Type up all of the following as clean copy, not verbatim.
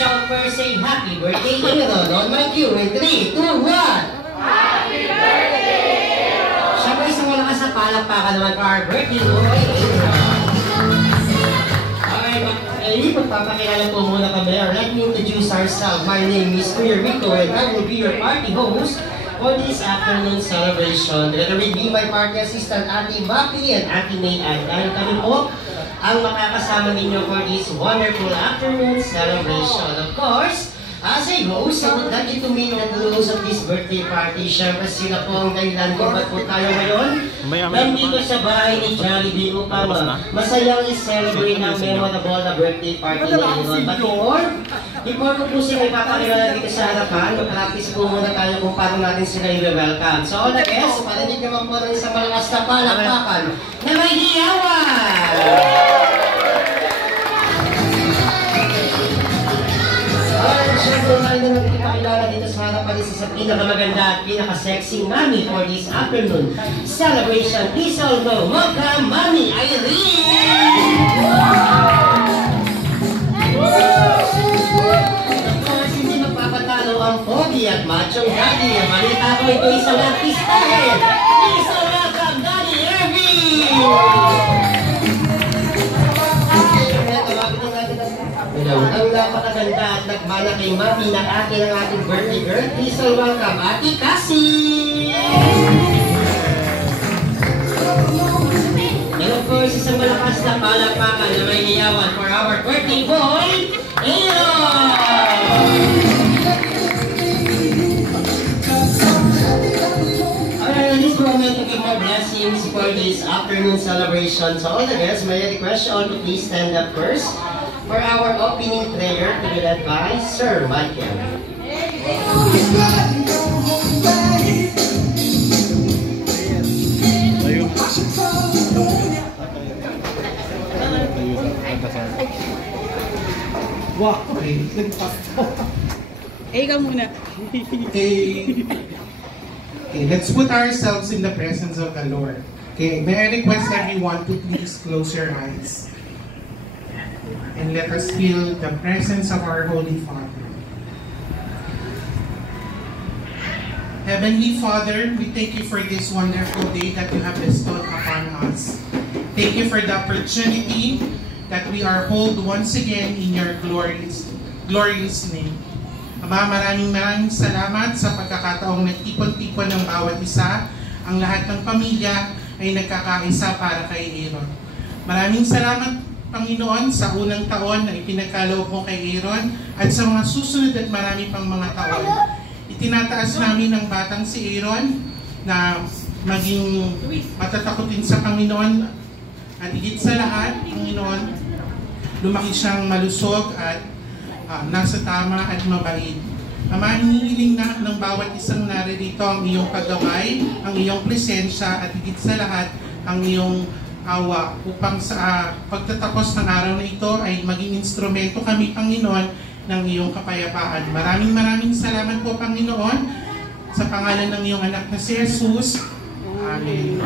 shout first, say happy birthday, Aaron. On my cue, in 3, 2, 1. Happy birthday, Aaron! Siyempre, isang malakas na palakpakan naman for our birthday boy, Aaron. Okay, magpapakilala po muna kami. Let me introduce ourselves. My name is Kuya Rico and I will be your party host for this afternoon celebration. Together with me, my party assistant, Ate Maki and Ate May. At dahil kami po ang makakasama ninyo for this wonderful afternoon celebration. Of course, as a host, I would like you to make the rules of this birthday party. Siyempre sila po ang dahilan kung ba't po tayo ngayon nandito sa bahay ni Jollibee upang masayang i-celebrate ang memorable na birthday party na yun. But before ko po sila ipapakilala dito sa harapan, mag-practice po muna tayo kung paano natin sila i-welcome. So all the guests, parinig naman po ng isang malakas na palakpakan na may hiyawan! Siyempre tayo na nagkikakilala dito sa harapan isa sa pinakamaganda at pinaka-sexy mami for this afternoon celebration. Please all go, welcome Mami Irene! Of course, hindi magpapatalo ang pogi at machong daddy. Malita ko ito isang artistahin. Please all welcome Daddy Irving! Ang napakaganda at nagmana kay Mami na atin ang ating birthday girl. Please all welcome Ate Cassie! And of course, isang malakas na palakpakan na may hiyawan for our birthday boy, Aaron! Alright, this moment to give more blessings for this afternoon celebration. So all the guests, may I request you all to please stand up first for our opening prayer to be led by Sir Michael. Wow! Ikaw muna. Okay, let's put ourselves in the presence of the Lord. Okay, may I request everyone to please close your eyes. And let us feel the presence of our Holy Father. Heavenly Father, we thank you for this wonderful day that you have bestowed upon us. Thank you for the opportunity that we are held once again in your glorious name. Ama, maraming salamat sa pagkakataong nagtipon-tipon ng bawat isa. Ang lahat ng pamilya ay nagkakaisa para kay Aaron. Maraming salamat, Panginoon, sa unang taon na ipinagkaloob mo kay Aaron at sa mga susunod at marami pang mga taon. Itinataas namin ang batang si Aaron na maging matatakotin sa Panginoon at higit sa lahat, Panginoon, lumaki siyang malusog at nasa tama at mabait. Ama, hinihiling na ng bawat isang naririto ang iyong paggabay, ang iyong presensya at higit sa lahat ang iyong awa upang sa pagtatapos ng araw na ito ay maging instrumento kami, Panginoon, ng iyong kapayapaan. Maraming salamat po, Panginoon, sa pangalan ng iyong anak na si Jesus. Amen.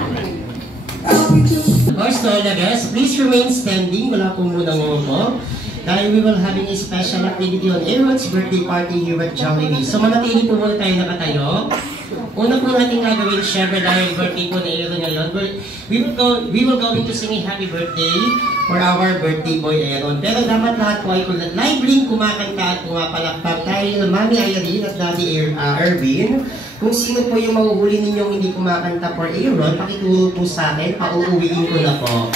First of all, guys, please remain standing. Wala po munang umupo. Dahil we will having a special activity on Aaron's birthday party here at Jollibee. So manatili po muna tayo nakatayo. Una po natin gagawin, syempre dahil birthday po na Aaron ngayon, we will go into singing happy birthday for our birthday boy Aaron. Pero dapat lahat po ay live kumakanta at pumapalakpak dahil Mami Irene at Daddy Irvin. Kung sino po yung mahuhuli ninyong hindi kumakanta for Aaron, pakituro po sa akin, pauuwiin ko na po.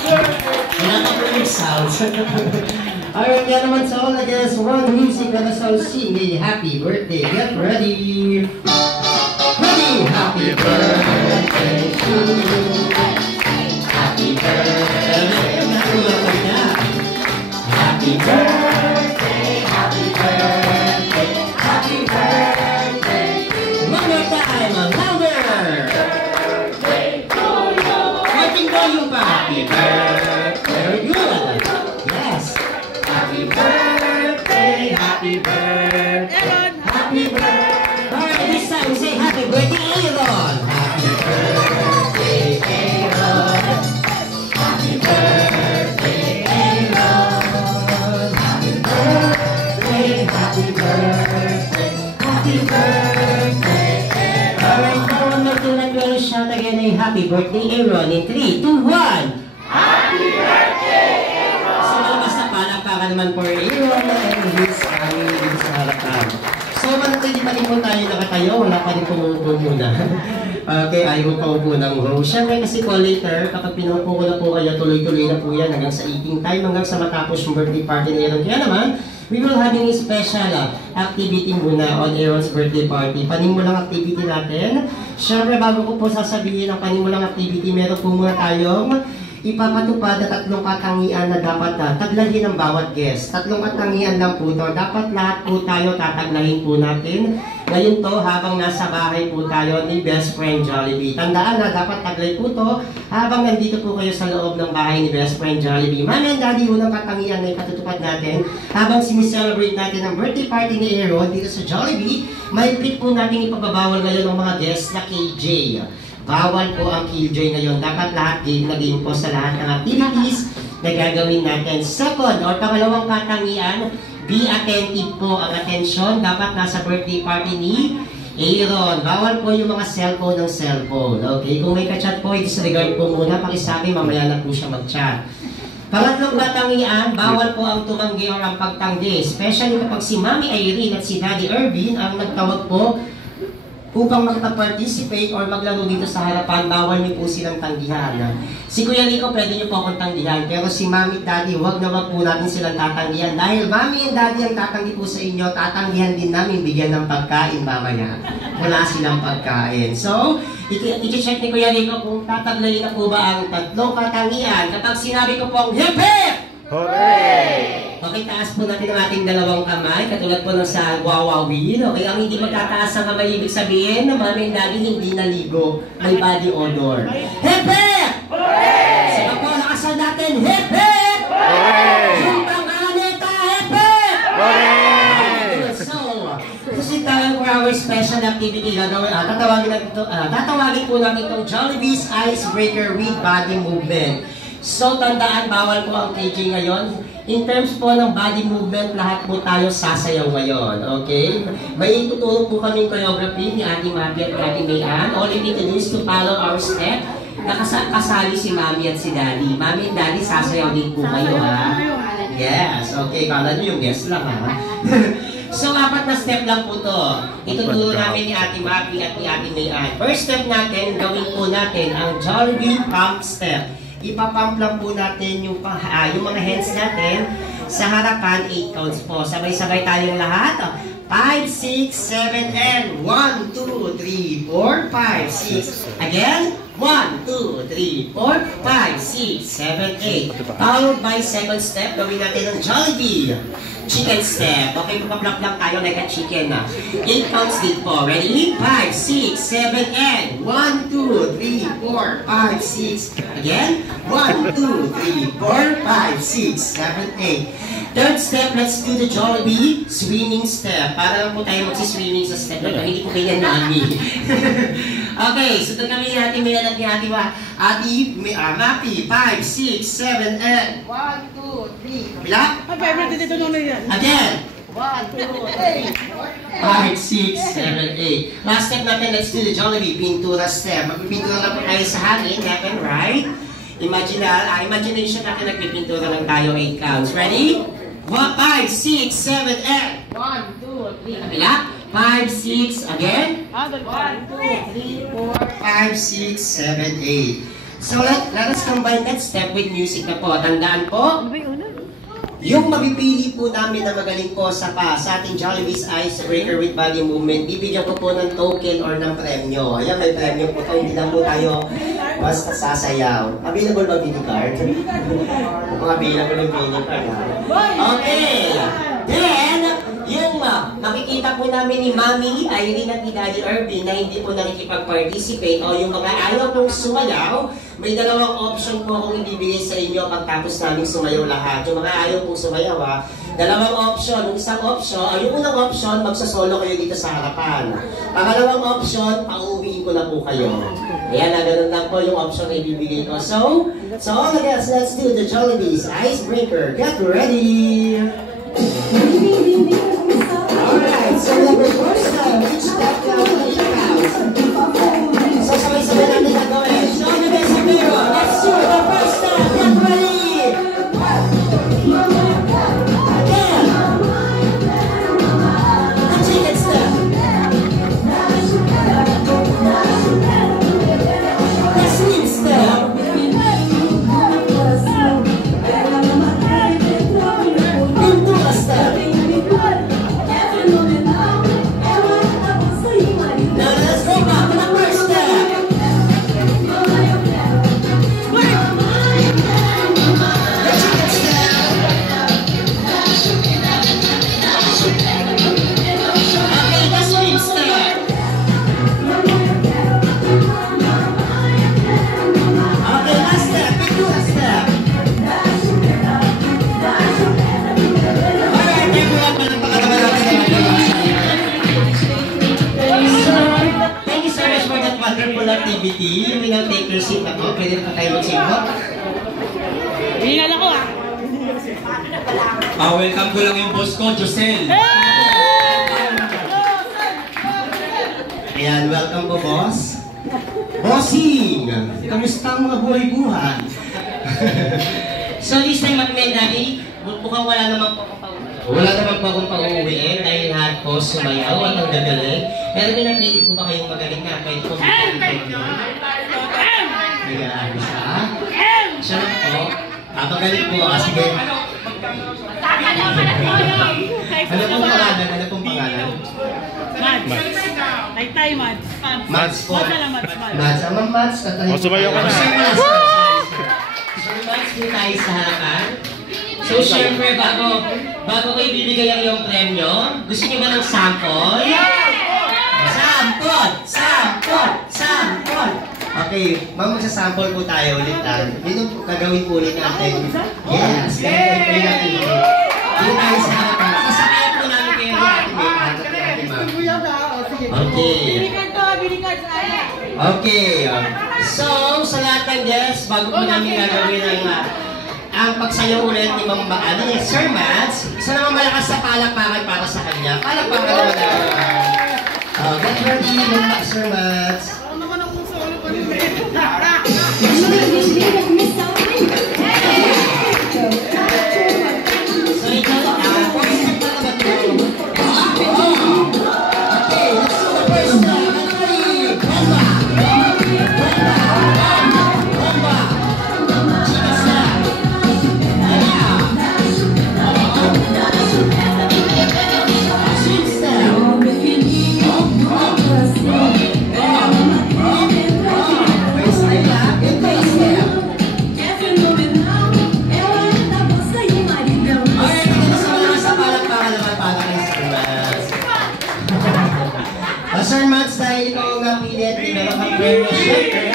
Wala na po yung sounds. Alright, yan naman sa all, I guess, one music na nasa sing a happy birthday. Get ready! Ready! Happy birthday to you! Happy birthday! Happy birthday! Happy birthday! Happy birthday! One more time, louder! Birthday to you! Happy volume pa! Happy birthday! Very good! Yes! Happy birthday! Happy birthday! Happy birthday! Alright, this time say happy birthday, Aaron! Happy birthday, Aaron! Happy birthday, Aaron! Happy birthday! Happy birthday, happy birthday. Alright, now one more tune will shout again ay happy birthday, Aaron. In 3, 2, 1. Happy birthday, Aaron! So, basta palakpakan naman for Aaron and his family dito sa harapan. So, manatili pa rin po tayo nakatayo. Wala pa rin pumupo muna. Okay, ayaw pa upo ng host. Siyempre kasi po later, kapag pinupo ko na po kayo, tuloy-tuloy na po yan hanggang sa eating time, hanggang sa matapos yung birthday party na Aaron. Kaya naman, we will having a special activity muna on Aaron's birthday party. Panimulang activity natin. Siyempre, bago ko po sasabihin ang panimulang activity, meron po muna tayong ipapatupad na 3 katangian na dapat taglahin ng bawat guest. 3 katangian lang po ito. Dapat lahat po tayo tataglahin po natin. Ngayon to, habang nasa bahay po tayo ni Best Friend Jollibee. Tandaan na dapat taglay po to habang nandito po kayo sa loob ng bahay ni Best Friend Jollibee. Mami and Daddy, unang katangian na ipatutupad natin habang siniselebrate natin ang birthday party ni Aaron dito sa Jollibee, may pick po natin ipababawal ngayon ng mga guests na KJ. Bawal po ang killjoy ngayon. Dapat lahat game na game po sa lahat ng activities na gagawin natin. Second, or pangalawang katangian, be attentive po. Ang attention dapat nasa birthday party ni Aaron. Bawal po yung mga cellphone ng cellphone. Okay? Kung may ka-chat po, disregard po muna. Pakisabi, mamaya na po siya mag-chat. Pangatlong katangian, bawal po ang tumanggi or ang pagtanggi. Especially kapag si Mami Irene at si Daddy Irvin ang nagtawag po upang makapag-participate or maglaro dito sa harapan, bawal niyo po silang tanggihan. Si Kuya Rico, pwede niyo po akong tanggihan. Pero si Mami at Daddy, huwag na wag po natin silang tatanggihan. Dahil Mami and Daddy ang tatanggi po sa inyo, tatanggihan din namin bigyan ng pagkain mamaya. Wala silang pagkain. So, i-check ni Kuya Rico kung tataglayin na po ba ang 3 katangian. Kapag sinabi ko po ang hip hip! Hooray! Okay, taas po natin ang ating 2 kamay, katulad po ng sa wawawin. Okay, ang hindi magtataas ang kamay, ibig sabihin na Mami and Daddy hindi naligo, may body odor. Hip hip! Hooray! Sige po, nakasal natin, hip hip! Hooray! Yung pang-aneta, hip hip! Hooray! So, kasi tayo for our special activity, tatawagin po natin itong Jollibee's Icebreaker with Body Movement. So, tandaan, bawal po ang KJ ngayon. In terms po ng body movement, lahat po tayo sasayaw ngayon. Okay? May ituturo po kaming choreography ni Ate Mami at Ate Mayan. All you need to do is to follow our step. Kasali si Mami at si Daddy. Mami at Daddy, sasayaw din po kayo, ha? Yes. Okay, kala nyo yung guest lang, ha? So, 4 na step lang po to. Ituturo namin ni Ate Mami at ni Ate Mayan. First step natin, gawin po natin ang Jollibee pump step. Ipapump lang po natin yung mga hands natin sa harapan, 8 counts po. Sabay-sabay tayong lahat. 5, 6, 7, and 1, 2, 3, 4, 5, 6. Again, 1, 2, 3, 4, 5, 6, 7, 8. Followed by second step, gawin natin ang Jollibee chicken step. Okay, magpa-block lang tayo like a chicken na. 8 counts din po. Ready? 5, 6, 7, and 1, 2, 3, 4, 5, 6. Again, 1, 2, 3, 4, 5, 6, 7, 8. Third step, let's do the Jollibee swimming step. Para lang po tayo magsiswimming sa step na hindi po ganyan Mami. Okay, so ito kami natin may anak ni Mapi. 5, 6, 7, and 1, 2, 3. Kabila? Again. 1, 2, 3, 5, 6, 7, 8. Last step natin, let's do the Jollibee pintura step. Magpipintura lang po tayo sa hangin, left and right. Imagination natin, nagpipintura lang tayo 8 counts. Ready? 5, 6, 7, and 1, 2, 3. Kabila? 5, 6, again? 1, 2, 3, 4, 5, 6, 7, 8. So let us combine that step with music na po. Tandaan po, yung mapipili po namin na magaling po sa ating Jollibee's Icebreaker with Body Movement, bibigyan ko po ng token or ng premyo. Ayan, may premyo po ito. Hindi lang po tayo basta sasayaw. Available ba mini card? Available yung mini card. Okay. Then, yung makikita po namin ni Mami Irene at ni Daddy Irvin na hindi po nakikipag-participate o yung mga ayaw pong sumayaw, may 2 option po akong ibibigay sa inyo pagtapos namin sumayaw lahat. Yung mga ayaw pong sumayaw 2 option. Yung isang option, yung unang option, magsasolo kayo dito sa harapan. Pangalawang option, pauwiin ko na po kayo. Ayan, ganun lang po yung option na ibibigay ko. So all the guys, let's do the Jollibee's Icebreaker. Get ready! Pwede na tayo mag-single? Hingal ako Welcome ko lang yung boss ko, Josel. Ayan, welcome po, boss. Bossing! Kamusta ang mga buhay-buhay? So this time, Daddy, mukhang wala naman po akong pauuwiin dahil lahat po sumayaw at ang gagaling. Pero may napili po ba kayong magaling na kahit po Ayan, isa. Siya lang po. Magaling po. Sige. Ano pong pangalan? Ano pong pangalan? Mads. Tay Mads. Mads po. Mads. Ma'am Mads, katahin. Sumayaw ka na. So, Mads, po tayo sa harapan. So, syempre, bago kayo bibigay ang iyong premyo, gusto niyo ba ng sample? Sample! Sample! Sample! Okay, ma'am, magsasample po tayo ulit. Yun yung gagawin po ulit natin. Yes, gagawin po natin. Dito tayo sa harapan. Sasakayan po namin kayo natin, ma'am. Okay. Okay. So, sa lahat ng guests, bago po namin gagawin ang pagsayaw ulit ni Ma'am Sir Mads, isa naman malakas sa palakpakan para sa kanya. Palakpakan naman naman. Get ready, Sir Mads. So, ikaw, Sir Mads, dahil ikaw ang napili at meron kang premyo, syempre.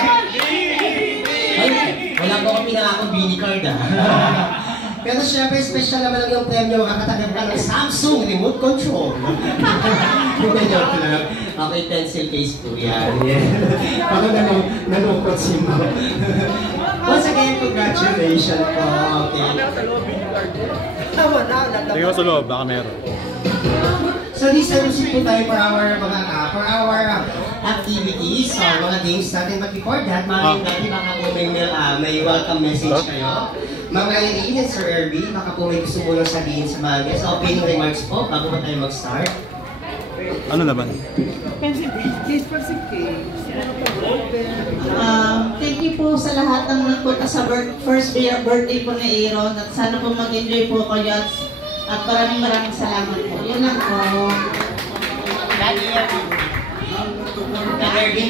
Ay, wala po akong pinangakong Bini card Pero syempre, special naman lang yung premyo, makakatanggap ka ng Samsung Remote Control. Joke lang. Okay, pencil case po yan. Ako nalungkot si Mo. Once again, congratulations po. Okay. Tingnan ko sa loob, baka meron. So this episode po tayo for our activities, mga games natin. But before that, Daddy, baka po may welcome message kayo. Ma'am Irene and Sir Irby, baka po may gusto mo lang sabihin sa mga guests. Opening remarks po, bago po tayo mag-start. Ano naman? Thank you po sa lahat ng nagpunta sa first birthday po ni Aaron at sana po mag-enjoy po kayo at maraming salamat po. Yun lang po. Daddy,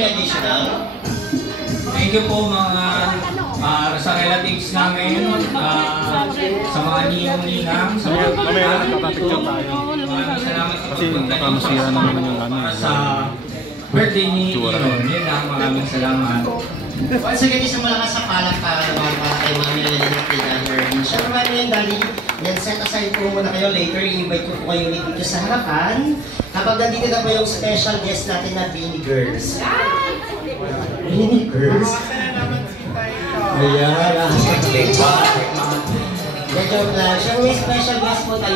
additional. Thank you po mga sa relatives namin, sa mga ninong-ninang, sa mga Magpapapicture tayo. maraming salamat sa Kasi pagpunta baka masira na naman yung sa birthday ni Aaron. Yun lang, maraming salamat. Once again, isang malakas sa palakpakan naman para kay Mami Lilian at kay Daddy Irvin. Siyempre ba yan, Daddy? Yan, set aside po muna kayo. Later, i-invite ko po kayo ulit dito sa harapan. Kapag nandito na po yung special guest natin na Beanie Girls. Beanie Girls? Ayan. Medyo lang. Siyang may special guest po tayo.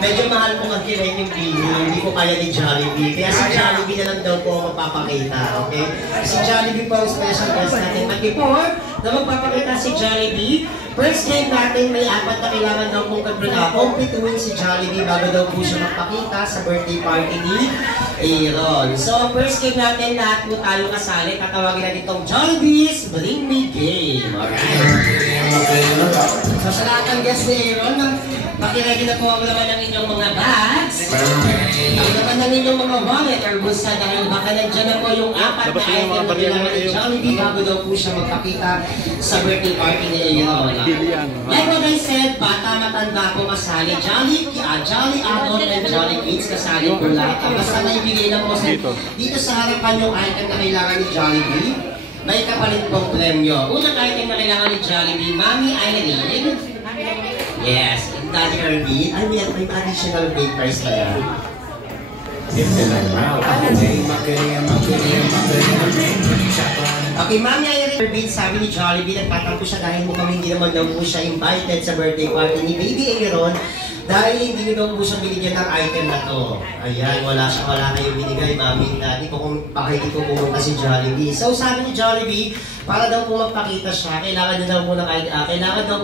Medyo mahal po ang kinait yung Beanie. Hindi po kaya ni Jollibee. Kaya si Jollibee na lang daw po magpapakita. Okay? Si Jollibee po ang special guest natin. But before na magpapakita si Jollibee, first game natin may apat na kailangan daw pong kumpletuhin si Jollibee bago daw po siya magpakita sa birthday party ni Aaron. So, first game natin, lahat po tayo kasali. Tatawagin natin itong Jollibee's Bring Me Game. Alright. So, sa lahat ng guests ni Aaron, pakiready na po ang laman ng inyong mga bags. Ang laman ng inyong mga wallet or bulsa dahil baka nandiyan na po yung apat na item na kailangan ni Jollibee bago daw po siya magpakita sa birthday party ni Aaron. Like what I said, bata, matanda po kasali. Jolly adult and Jolly kids kasali po lahat. Basta naibigay lang po sa dito sa harapan yung item na kailangan ni Jollibee. May kapalit pong premyo. Unang item na kailangan ni Jollibee, Mami Irene. Yes, Daddy Irvin. Ay, may additional big price na yan. Okay, Mami Irene. Sabi ni Jollibee, nagtatampo siya dahil mukhang hindi naman daw po siya invited sa birthday party ni Baby Aaron dahil hindi daw po siya binigyan ng item na to. Ayan, wala kayong binigay, mami. Dati ko kung bakit ko pumunta si Jollibee. So sabi ni Jollibee, para daw po magpakita siya, kailangan daw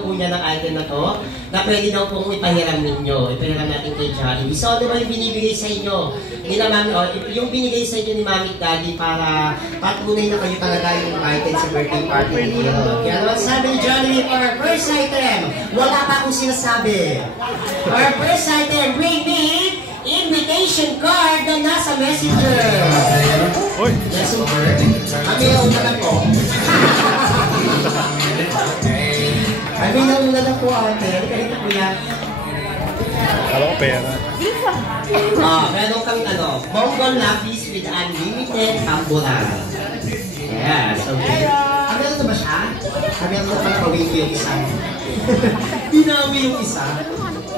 po niya ng item na to na pwede daw pong ipahiram ninyo. Ipahiram natin kay Jollibee. So ano ba yung binibigay sa inyo? Yung binigay sa inyo ni Mami at Daddy para patunay na kayo talaga yung invited sa birthday party ni Aaron. Kaya naman sabi ni Jollibee, for our first item, wala pa akong sinasabi. For our first item, bring me invitation card na nasa messenger. Uy! Messenger? Kami ang una na po. Kami ang una na po, ate. Ganito po yan. Kala ko pera. Meron kang Mongol lapis with unlimited tamburan. Yes, okay. Meron na ba siya? Meron na pala pawin ko yung isa. Binawi yung isa.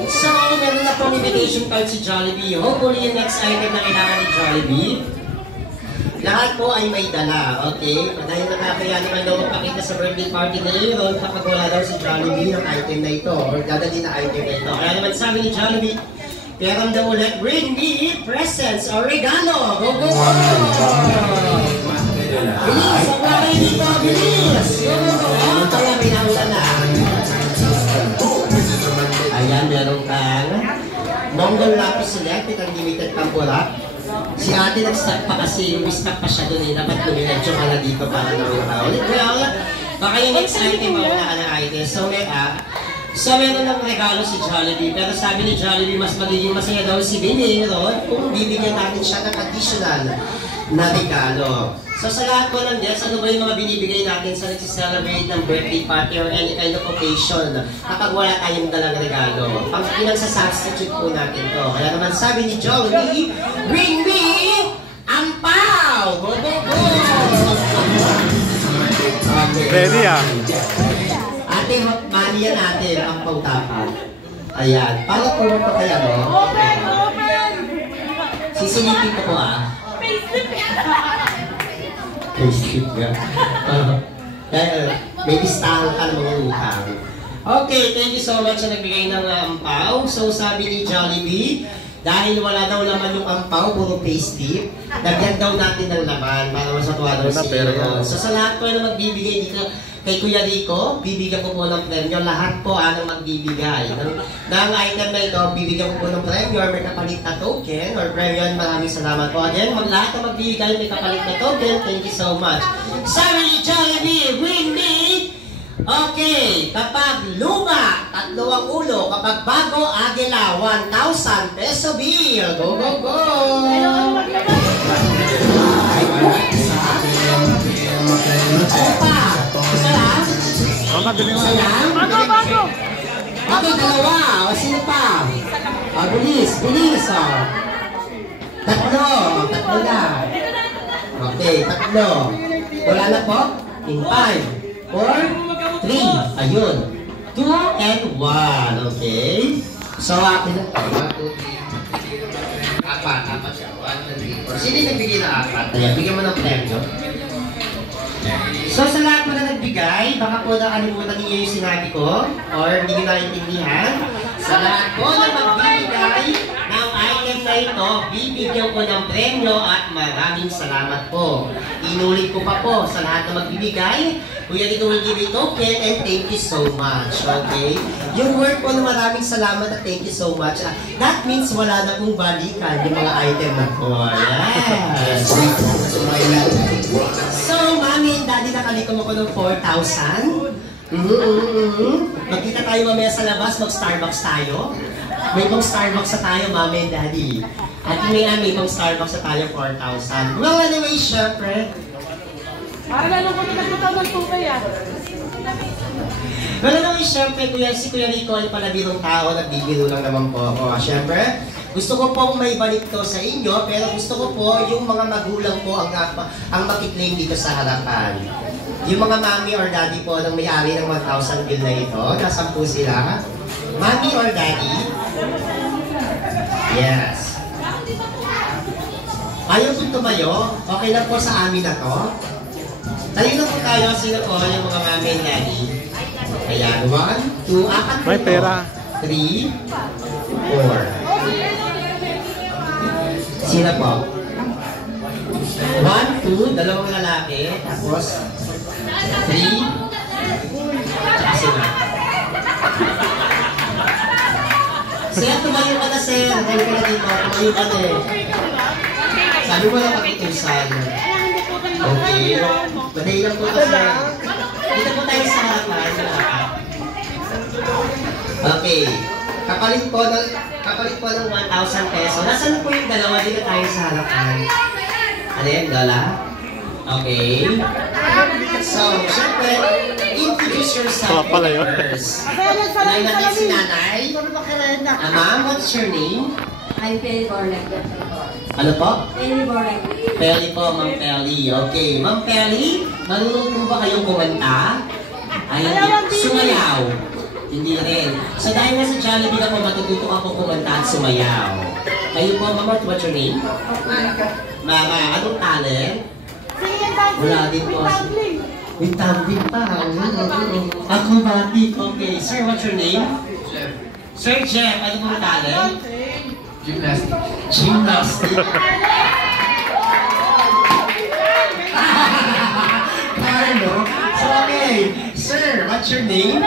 So, meron na pong invitation card si Jollibee. Hopefully, yung next item na kailangan ni Jollibee, lahat po ay may dala, okay? Dahil nakakaya naman daw magpakita sa birthday party na Aaron kapag wala daw si Jollibee ng item na ito or dadali na item na ito. Kaya naman sabi ni Jollibee, pero daw ulit, bring me presents or regalo! Go, go, go! Bilis! Ang kayo dito! Bilis! Go, go, go! Kaya may naula na. Ayan, meron kang Mongol Lapis Selected Unlimited Tamburak. Si ate nag-start pa kasi, umistak pa siya doon eh. Dapat luminadyo ka na dito para ulit. Well, baka yung next item, mawala ka ng item. So meron ng regalo si Jollibee. Pero sabi ni Jollibee, mas magiging masaya daw si Baby Aaron kung bibigyan natin siya ng additional na regalo. So sa lahat po ng guests, ano ba yung mga binibigay natin sa nagsiselebrate ng birthday party or any kind of occasion kapag wala tayong dalang regalo? Pang pinagsa-substitute po natin to. Kaya naman sabi ni Jollibee, bring me ampaw! Go, go, go! Okay. Ready ah. Ate, mali yan natin ang pautapan. Ayan. Paano po ito kaya mo? Sisilipin ko po ah. Facelift nga. May listahan ka ng mga utang. Okay, thank you so much sa nagbigay ng ampaw. So sabi ni Jollibee, dahil wala daw laman yung ampaw, puro facelift, lagyan daw natin ng laman para masatuwa daw si Aaron. So sa lahat po na magbibigay dito kay Kuya Rico, bibigyan ko po ng premyo. Lahat po ang magbibigay. Ng item na ito, bibigyan ko po ng premyo or may kapalit na token or premyo. Maraming salamat po. Again, lahat na magbibigay may kapalit na token. Thank you so much. Sabi ni Jollibee, bring me. Okay, kapag luma, 3 ang ulo. Kapag bago, agila, 1,000 peso bill. Go, go, go! Opa! Isa lang? Isa lang? Bago! Okay, 2. O, sino pa? Bilis, bilis, o. 3 na. Okay, 3. Wala na po? In 5, 4, 3. Ayun. 2 and 1. Okay. So, akin na. 4 siya. 1, 2, 3, 4. Sino yung nagbigay na 4? Ayan, bigyan mo ng premyo. So sa lahat mo na nagbigay, baka po nakalimutan niyo yung sinabi ko or hindi nyo naintindihan. Sa lahat po na magbibigay ng item na ito, bibigyan ko ng premyo at maraming salamat po. Inulit ko pa po sa lahat na magbibigay, Kuya Rico will give you token and thank you so much. Okay? Yung word po na maraming salamat at thank you so much. That means wala na pong balikan yung mga item na po. Yes! So, Mami and Daddy, nakalikom ako ng 4,000. Magkita tayo mamaya sa labas, mag-Starbucks tayo. May pang Starbucks sa tayo, Mami and Daddy. At may pang Starbucks sa tayo, 4,000. Well, anyway, syempre. Para lang ako nagkataw ng tukay ah. Well, anyway, syempre, si Kuya Rico ay pala birong tao, nagbibiro lang naman po ako. Syempre, gusto ko pong may balik to sa inyo, pero gusto ko po yung mga magulang po ang makiklaim dito sa harapan. Yung mga mami or daddy po ng may-ari ng 1,000 bill na ito, nasan po sila? Mami or daddy? Yes. Ayaw po tumayo? Okay lang po sa amin na to? Tayo na po tayo. Sino po yung mga mami and daddy? Ayan. 1, 2, apat po. May pera. 3, 4. Sino po? 1, 2, dalawang lalaki. Tapos 3. Tsaka sila. Sir, tumayo ka na, sir. Tumayo ka na dito. Tumayo ka na eh. Sabi mo lang pag-utusan. Okay. Madali lang po kasi. Dito po tayo sa harapan. Okay. Kapalit po ng 1,000 peso. Nasaan na po yung dalawa? Dito tayo sa harapan. Ano yan? Dola? Okay. So, syempre, introduce yourself first. Nanay natin si nanay. Ma'am, what's your name? I'm Peli Borlek. Ano po? Peli Borlek. Peli po, Ma'am Peli. Okay. Ma'am Peli, marunong po ba kayong kumanta? Ay, sumayaw. Hindi rin. So dahil nga sa Jollibee na po, matututo ka po kumanta at sumayaw. Kayo po, Mama, what's your name? Mama, anong talent? Wala din po. May tumbling pa. Acrobatic. Okay. Sir, what's your name? Sir Jeff, ano pong talent? Gymnastics. Gymnastics. Carlo? So, okay. Sir, what's your name?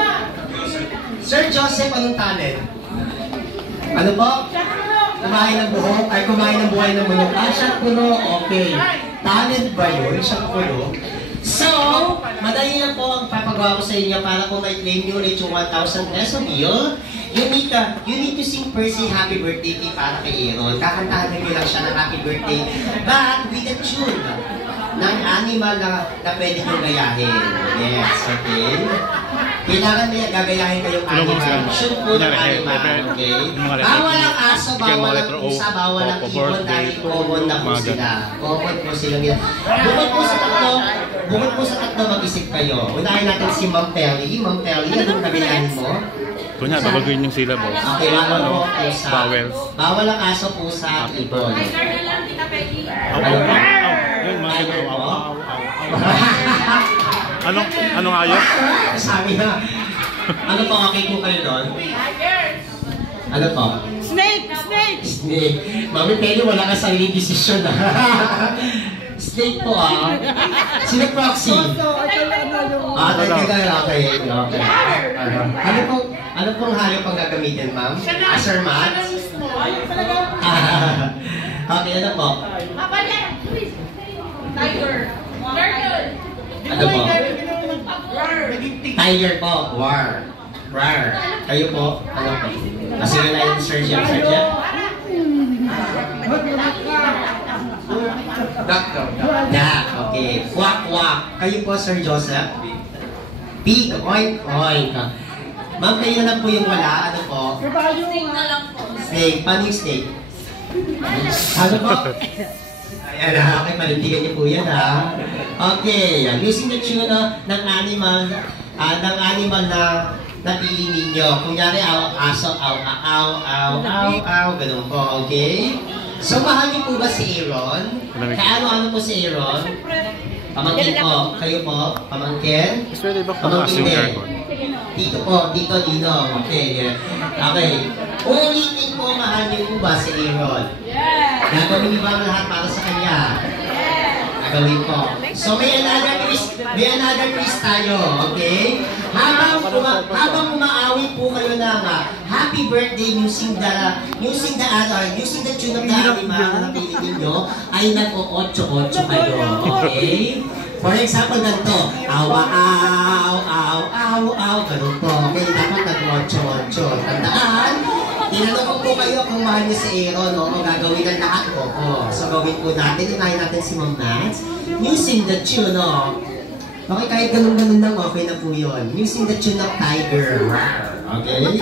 Sir Joseph, anong talent? Ano po? Kumain ng buhok? Ay, kumain ng buhay ng manok. Ah, siyang puno. Okay. Talent ba yun? Siyang puno? So, madali lang po ang papagawa ko sa inyo para kung may claim nyo ulit yung 1,000 peso bill, you need to sing Percy Happy Birthday kay para kay Aaron. Kakantahan nyo lang siya ng Happy Birthday, but with a tune ng animal na pwede nyo gayahin. Yes, okay? Kailangan niya gagayahin kayong animal. Tune po ng animal, okay? Bawal ang aso, bawal ang pusa, bawal ang ibon dahil common na po sila. Common po silang yan. Bukod po sa tatlo, mag-isip kayo. Unahin natin si Ma'am Peli. Ma'am Peli, anong gagayahin mo? Kunya, babaguhin yung syllables. Okay, bawal po ang pusa. Vowels. Bawal ang aso, pusa, at ibon. Anong ayok? Sabi na. Ano po, okay po kayo doon? Ano po? Snake! Snake! Snake. Mami Peli, wala ka sariling desisyon ah. Snake po ah. Sino proxy? Ah, okay. Ano pong hayop ang gagamitin, ma'am? Sir Matt? Okay, ano po? Tiger. Ano po? Tiger po. War. Rar. Kayo po? Ano po? Kasi yun na yung Sir Jeff. Sir Jeff? Duck daw. Duck. Okay. Quack, quack. Kayo po, Sir Joseph? Pig. Oink, oink. Ma'am, kayo na po yung wala. Ano po? Snake na lang po. Snake. Paano yung snake? Ano po? Ayan ha. Okay, panindigan niyo po yan ha. Okay. Using the tune ng animal na napili ninyo. Kunyari, aso, ganun po. Okay? So, mahal niyo po ba si Aaron? Kaano-ano po si Aaron? Pamangkin po. Kayo po? Pamangkin? Pwede ba pamakas yung aircon? Dito po. Dito, Dino. Okay. Okay. Ulitin po, mahal niyo po ba si Aaron? Gagawin niyo ba ang lahat para sa kanya? Gagawin po. So, may another quiz tayo. Okay? Habang umaawit po kayo ng happy birthday using the tune of the animal na napili ninyo, ay nag-o-8-8 kayo. Okay? For example, ganito. Awa, aw, aw, aw, aw. Ganun po. Okay, dapat nag-8-8. Tandaan, tinanong ko po kayo kung mahal niyo si Aaron, o gagawin ng lahat po. So, gawin po natin. Unahin natin si Ma'am Nats. Using the tune of... Okay, kahit ganun-ganun lang, okay na po yun. Using the tune of Tiger. Okay?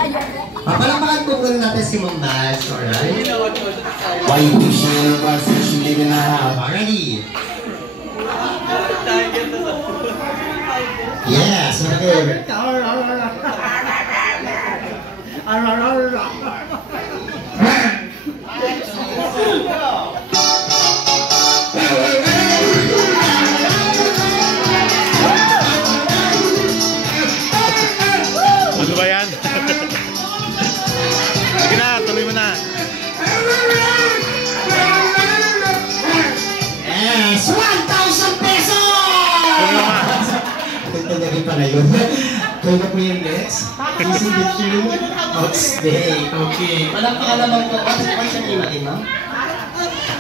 Palakpakan po muna natin si Ma'am Nats. Alright? Why you pushing in the bus since you live in the house? Already. Yes, okay. Yes! 1,000 pesos! Ganda na rin pala yun. Kaya na po yung next. Sisingit yung outstay. Okay. Palakpakan naman po. What's your name again, ma'am?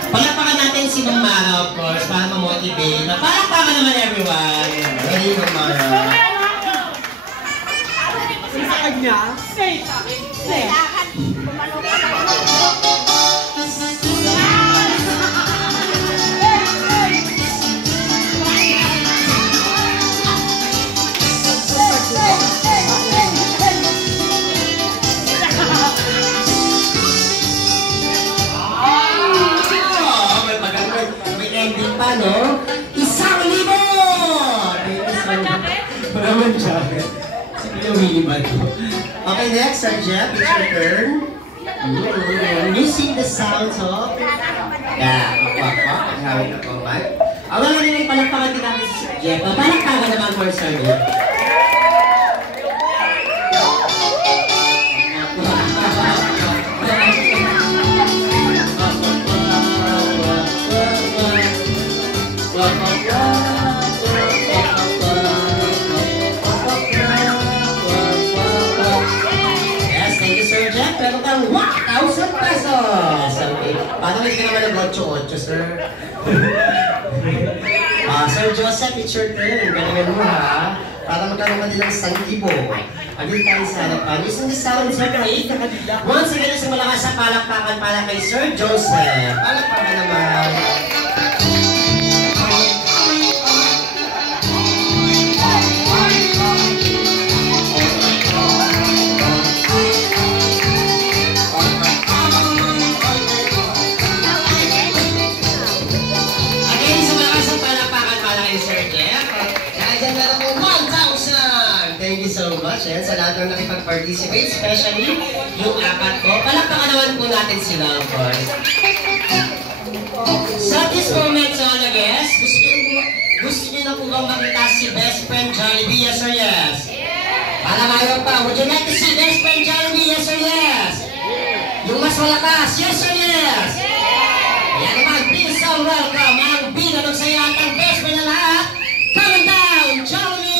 Palakpakan natin si Ma'am Mara, of course, para ma-motivate. Palakpakan naman everyone. Ready, Ma'am Mara? Sa kanya? Stay sa akin. Stay. May ending pa, no? 1,000! Naman jacket. Sige yung miniman ko. Okay, next, Sir Jeff, it's your turn. You sing the sounds of... Yeah, wak-wak. Hawak na po, Mike. Wala rin yung palakpakan din namin si Sir Jeff. Palakpakan naman for Sir Jeff. Yes, thank you, Sir Jeff. Pero kang 1,000 pesos. Okay. Paano hindi ka naman nag-8-8, sir? Sir Joseph, it's your turn. Galingan mo, ha? Para magkaroon ka nilang 1,000. Agil tayo sa harapan. Isang sound, Sir Craig. Once again, isang malakas sa palakpakan para kay Sir Joseph. Palakpakan naman. Yan, sa lahat ng nakipag-participate, especially yung apat ko. Palakpakan naman po natin sila, of course. Sa this moment, so all the guests, gusto nyo na po bang makita si Best Friend Jollibee, yes or yes? Para mayroon pa, would you like to see Best Friend Jollibee, yes or yes? Yung mas malakas, yes or yes? Yan naman, please so welcome ang bida ng saya at ang best friend na lahat. Coming down, Jollibee!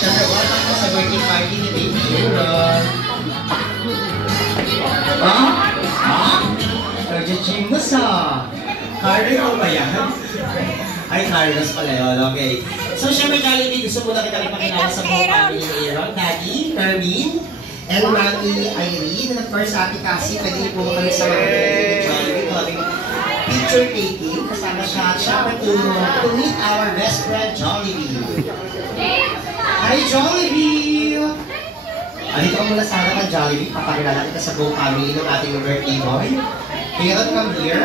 Siyempre, welcome po sa birthday party ni Baby Aaron. Nag-gym mo sa... Carlos ba yan? Ay, Carlos pala yun. Okay. So, siyempre, Jollibee, gusto mo na kita ipakilala sa buong family ni Aaron. Daddy, Nermin, and Mami Irene. And of course, Ate Cassie, pwede niyo po kami sa mga birthday ni Jollibee. Having picture taking. Kasama siya. Siyempre, to meet our best friend, Jollibee. Hi, Jollibee! Dito ka muna sa harap ng Jollibee. Papakilala kita sa buong family ng ating birthday boy. Pero come here.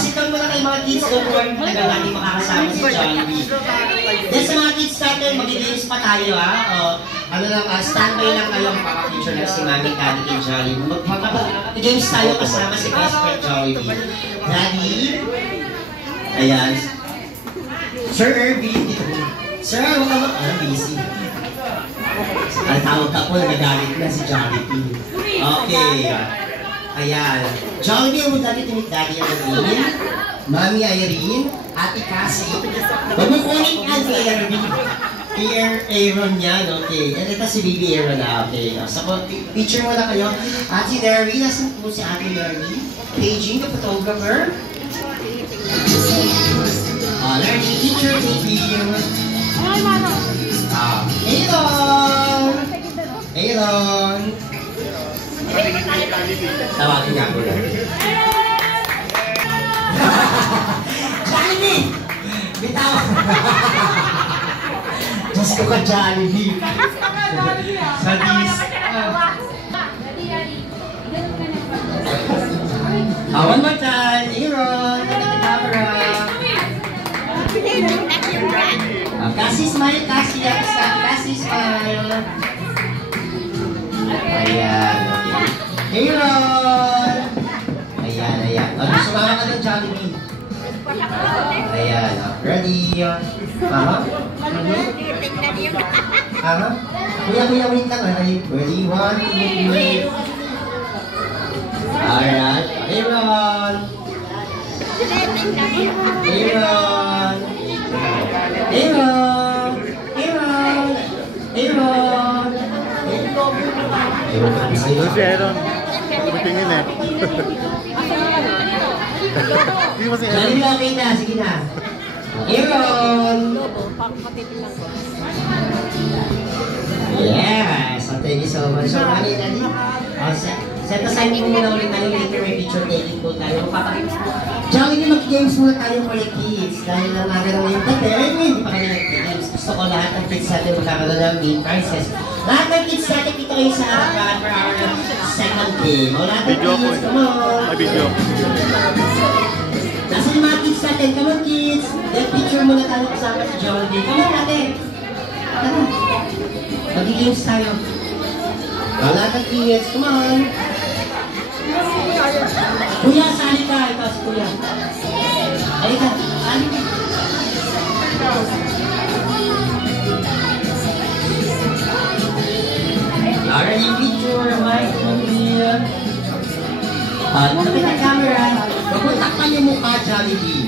Sit down muna kayo mga kids. Don't worry, tagal natin makakasama si Jollibee. Then sa mga kids natin, mag-games pa tayo, ha? Standby lang kayo ang papapicture lang si Mami at Daddy kay Jollibee. Mag-games tayo kasama si best friend Jollibee. Daddy? Ayan. Sir Irving, dito mo. Sir, huwag ka busy. Ang tawag ka po, nagagalit na si Jollibee. Okay. Ayan. Jollibee, I would like to meet Daddy Irene, Mami Irene, Ate Cassie. Huwag mo kunin yan kay Irene. Kay Aaron yan, okay. And ito si Baby Aaron na, okay. So, picture mo na kayo. Ate Nerry, nasan po si Ate Nerry? Paging, the photographer. Nerry, picture, baby. Aaron! Aaron! Tawagin niya ako lang. Jollibee! Bitaw! Diyos ko ka, Jollibee! Sa dis... One more time! Aaron! Look at the camera! Kasi smile, Cassie. Cassie, smile. Ayan, okay. Aaron! Ayan, ayan. Sumama ka ng Jollibee. Ayan, ready? Kuya, wait lang. Ready? 1, 2, 3. Alright. Aaron! Aaron! Aaron! Aaron! Aaron! Doon si Aaron. Tumingin eh. Hindi mo si Aaron. Jollibee, okay na. Sige na. Aaron! Yes! So, thank you so much. So, Daddy, set aside mo muna ulit tayo later. May picture taking po tayo. Jollibee, mag-games muna tayo for the kids. Dahil lang natin ang ngayon dati. Hindi pa kami nag-games. Gusto ko lahat ng kids natin magkakaroon ng main prizes. Lahat ng kids natin dito kayo sa harapan for our second game. O lahat ng kids, come on! Ay, video. Nasa yung mga kids natin, come on kids! Then picture muna tayo kasama si Jollibee. Come on natin! Tara! Mag-games tayo. O lahat ng kids, come on! Kuya, sali ka! Ito si Kuya. Halika, sali ka! Alright, yung picture, right? Lapit ang camera. Mapuntak pa yung mukha, Jollibee.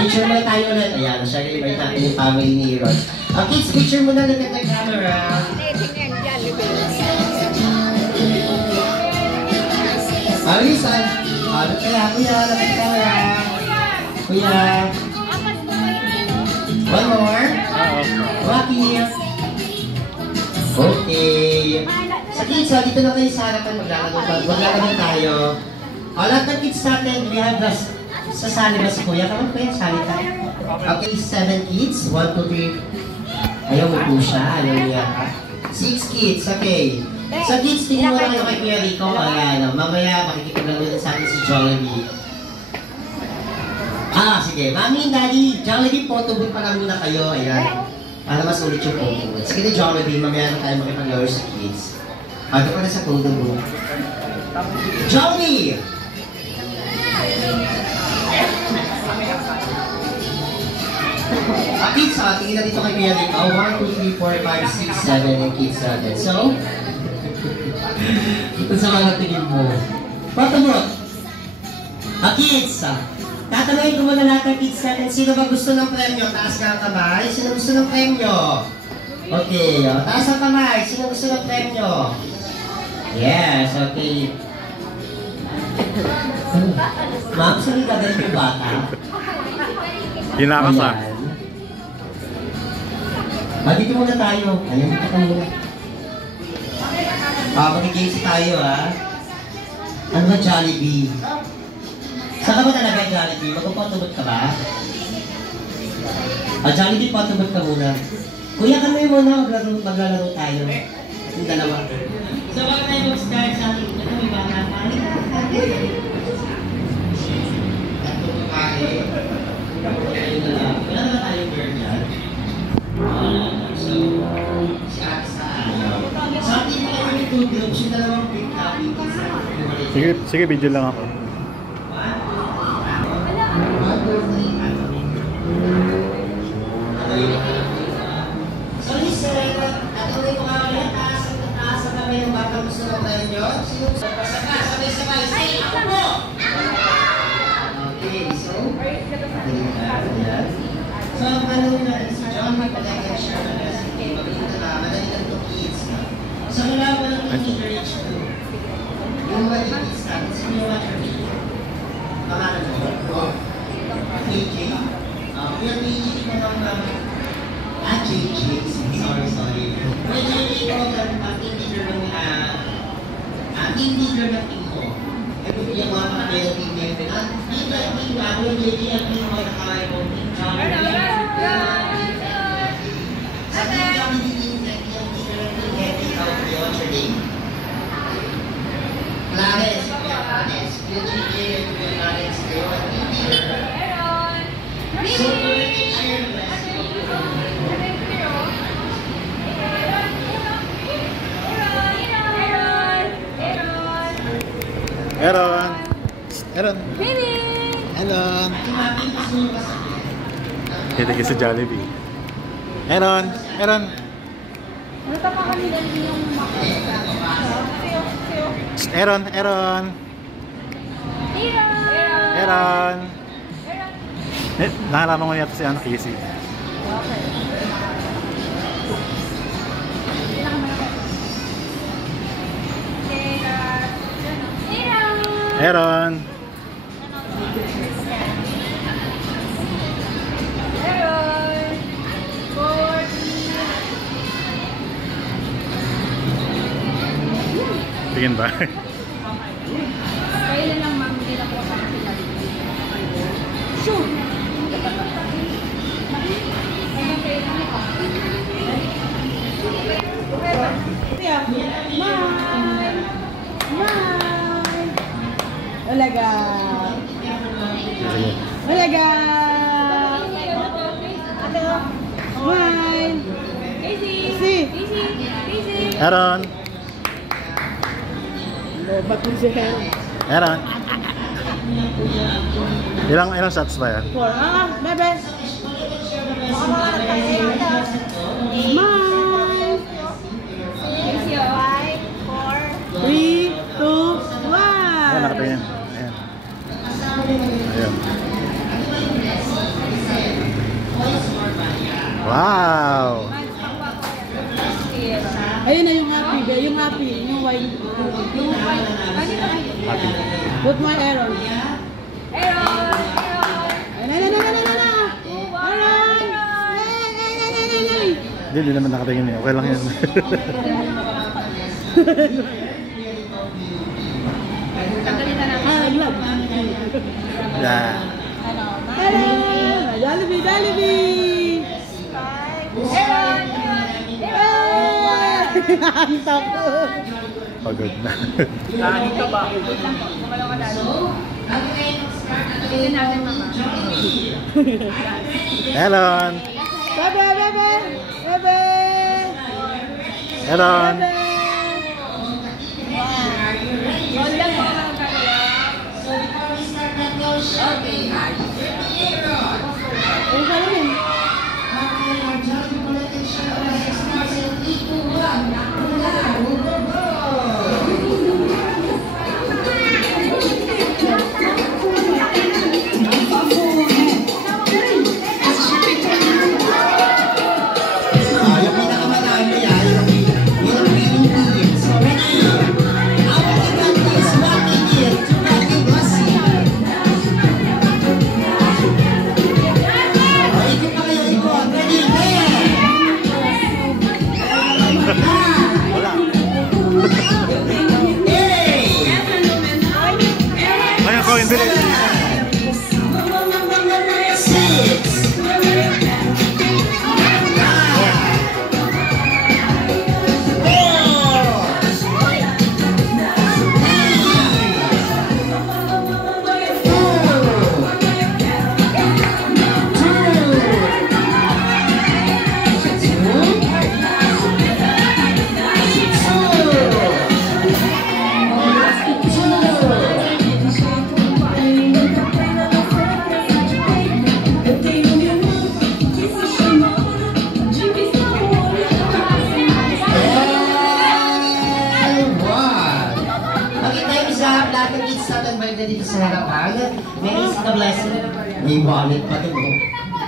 Picture muna tayo ulit. Ayan, siya rin natin yung family ni Aaron. Kids, picture muna lapit ang camera. Alisan. Kaya, Kuya, lapit ang camera. Kuya. One more. Rocky. Okay. Sa kids, dito na kayo sa harapan. Maglalaro tayo. Lahat ng kids natin, we have sasali ba si Kuya? Kaman Kuya, sali ka. Okay, 7 kids. 1, 2, 3. Ayaw mo po siya. Ayaw niya ka. 6 kids, okay. Sa kids, tingin mo na kayo kay Kuya Rico. Ayan, mamaya makikipaglaro din sa atin si Jollibee. Sige. Mami and Daddy, Jollibee, photo booth pa lang muna kayo. Ayan. Para mas ulit yung photo booth. Sige na Jollibee, mamaya na tayo makipaglaro sa kids. Ito pa na sa photo booth. Jollibee! Kids, tingin na dito kay Kuya Rico. 1, 2, 3, 4, 5, 6, 7 yung kids natin. So, ito sa mga tingin mo. Photo booth. Kids, tatanungin ko muna lahat ng kids natin. Sino ba gusto ng premyo? Taas ka ang kamay. Sino gusto ng premyo? Okay, taas ang kamay. Sino gusto ng premyo? Yes, okay. Ma'am, sino ka ganito yung bata? Hinakasan. Dito muna tayo. Ayan, dito ka muna. Mag-games tayo, Ano ba Jollibee? Saan ka ba talaga, Jollibee? Magpapatubot ka ba? Jollibee, patubot ka muna. Kuya, kami muna. Maglalaro tayo. Yung dalawa. So, baka tayo mag-start sa ating ito. May baka tayo. Ito ba tayo? Wala na tayo girl yan. So, si Aksa. Sa ating mga two groups, yung dalawang big topic. Sige, video lang ako. So, sir, natuloy ko kami. Taas ang kami ng bata gusto ng premyo. Sino gusto? Sabay-sabay. Say, ako po! Okay, so, so, ang tanong natin si John, may pag-share na kasi madali lang to kids. So, kailangan ko lang i-encourage ko. Yung mga kids natin, sino yung mga video? Pangalan mo? KJ? Yung KJ ko ng JJ. Sorry. Yung JJ ko ang team leader ng team ko. Ito yung mga kapatid ng team leader na team ako yung JJ ang team ko nakakaya ko. Sa team kami din yung leader ng team. What's your name? Clarence. Kuya GJ and Kuya Alex kayo at teacher. So, teacher, Aaron! Aaron! Aaron! Kita kita sa Jollibee. Aaron! Aaron! Aaron! Aaron! Aaron! Nakalaman ko yata si Ana Casey. Aaron! Tingin ba? Kailan lang ma'am, hindi na po kasama sila. Shoot! Olaga! Olaga! Smile! Casey! Aaron! Ba't mo siya? Aaron! Ilang shots ba yan? 4. Bebe! Smile! 3, 2, 1! Ayan, nakatingin. Ayan. Ayan. Wow! Ayun na yung happy, yung happy, yung white. Happy. Put my Aaron. Aaron! Hindi naman nakatingin eh. Okay lang yan. Naglag. Yeah. Jollibee, Jollibee! Ang takot. Pagod na. Dito ba? Aaron! Bebe, bebe! Bebe! Aaron! Ayun ko, hindi rin. Dito sa harapan. Mary is the blessing. May wallet pa ito.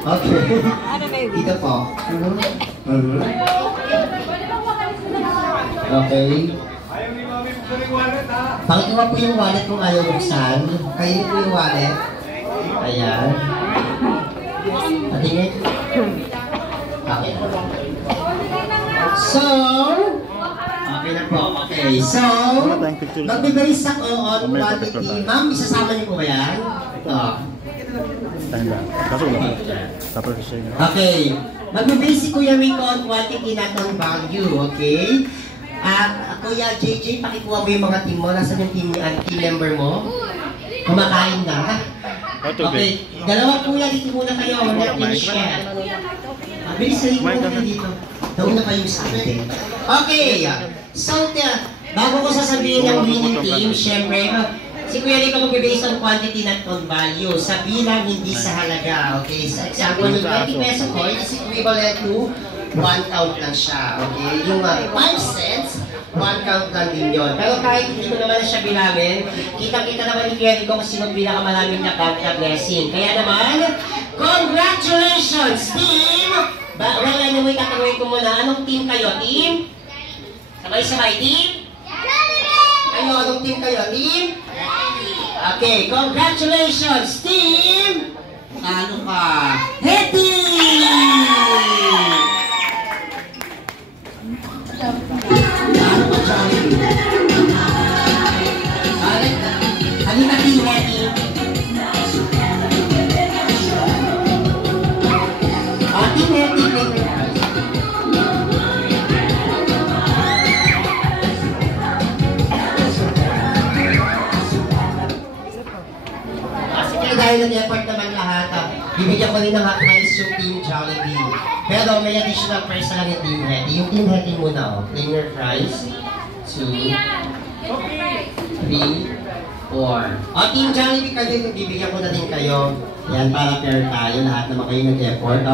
Okay. Dito po. Okay. Pakita po yung wallet kung ayaw buksan. Kayo po yung wallet. Ayan. Patingin. Okay. So, okay na po. Okay. So, magbibase ako on quality. Ma'am, isasama niyo po ba yan? Ito. Okay. Magbibase ko yung week on quantity not on value. Okay? Kuya JJ, pakikuha mo yung mga team mo. Nasaan yung team member mo? Kumakain na. Oh, tubig. Okay, dalawa po yan. Dito muna kayo. Let me share. Bilis na dito muna kayo dito. Nauna kayo sa akin. Okay. So, bago ko sasabihin ng winning team, syempre, si Kuya Rico mag-based on quantity not on value. Sa bilang, hindi sa halaga. Okay? Sa example, yung 20 peso coin is equivalent to 1 count lang siya. Okay? Yung 5 cents, 1 count lang din yun. Pero kahit hindi ko naman siya bilangin, kitang-kita naman ni Kuya Rico kung sino pinakamalaming na count na blessing. Kaya naman, congratulations, team! Well, anyway, tatanungin ko muna, anong team kayo? Team? Sabay-sabay, team? Ano, anong team kayo? Team? Okay, congratulations, team! Ano ka? Hetty! Ano ka, Jollibee? Halika, team Hetty. Team Hetty, dahil nag-effort naman lahat, bibigyan ko rin ng half price yung Team Jollibee. Pero may additional price na lang yung Team Hetty. Yung Team Hetty muna, Claim your price. 2, 3, 4. Team Jollibee kayo, bibigyan ko na din kayo. Yan, para fair tayo. Lahat naman kayo nag-effort,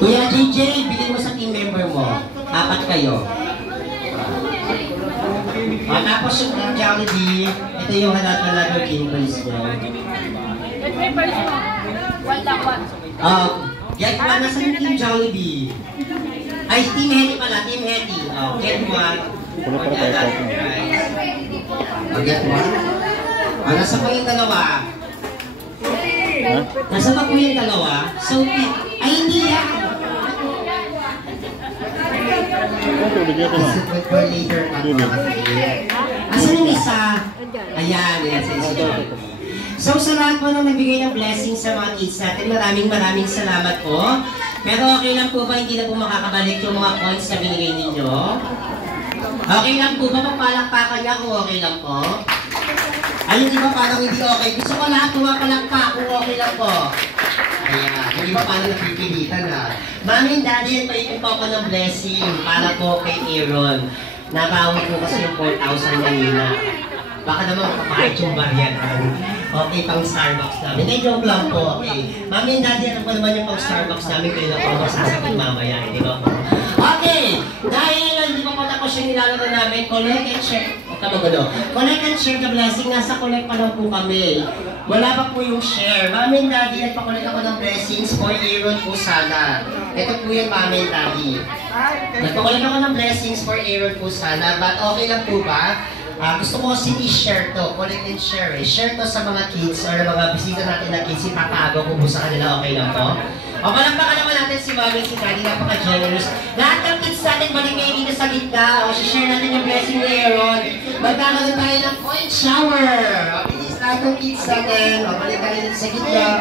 Kuya JJ, bigyan mo sa team member mo. 4 kayo. Tapos yung Team Jollibee, ito yung hanap-hanap yung game price mo. Get one na sa Team Jollibee. Ay, Team Hetty pala, Team Hetty. Get one. Get one. Nasa pa yung dalawa. Nasa pa po yung dalawa. So, ay hindi yan. Later. Asan yung isa? Ayan, so sa lahat po nang nagbigay ng blessings sa mga kids natin, maraming salamat po. Pero okay lang po ba hindi na po makakabalik yung mga coins na binigay ninyo? Okay lang po ba magpalakpakan niya kung okay lang po? Ayun, di ba parang hindi okay? Gusto ko lahat pumapalakpak kung okay lang po. Ayan, hindi ba parang napipilitan na? Mami and Daddy, paipin po ako ng blessing para po kay Aaron. Nabawi po kasi yung 4,000 kanina. Baka naman makakahit yung baryan. Okay, pang Starbucks namin. Hindi, joke lang po. Okay. Mami and Daddy, ano pa naman yung pang Starbucks namin? Kayo na po masasakit mamaya. Hindi ba po? Okay! Dahil hindi pa po tapos yung nilalaro namin, collect and share. Collect and share the blessing. Nasa collect pa lang po kami. Wala pa po yung share. Mami and Daddy, nagpakulit ako ng blessings for Aaron po sana. Ito po yung Mami and Daddy. Nagpakulit ako ng blessings for Aaron po sana. But okay lang po ba? Gusto ko kasi i-share to, collect and share. Share to sa mga kids or mga bisita natin na kids, ipapagaw ko po sa kanila, okay lang po? O palakpakan naman natin si Mami at si Daddy, napaka-generous. Lahat ng kids natin, balik kayo dito sa gitna. O share natin yung blessing ni Aaron. Magkakaroon tayo ng point shower. O bilis lahat ng kids natin. O balik tayo dito sa gitna.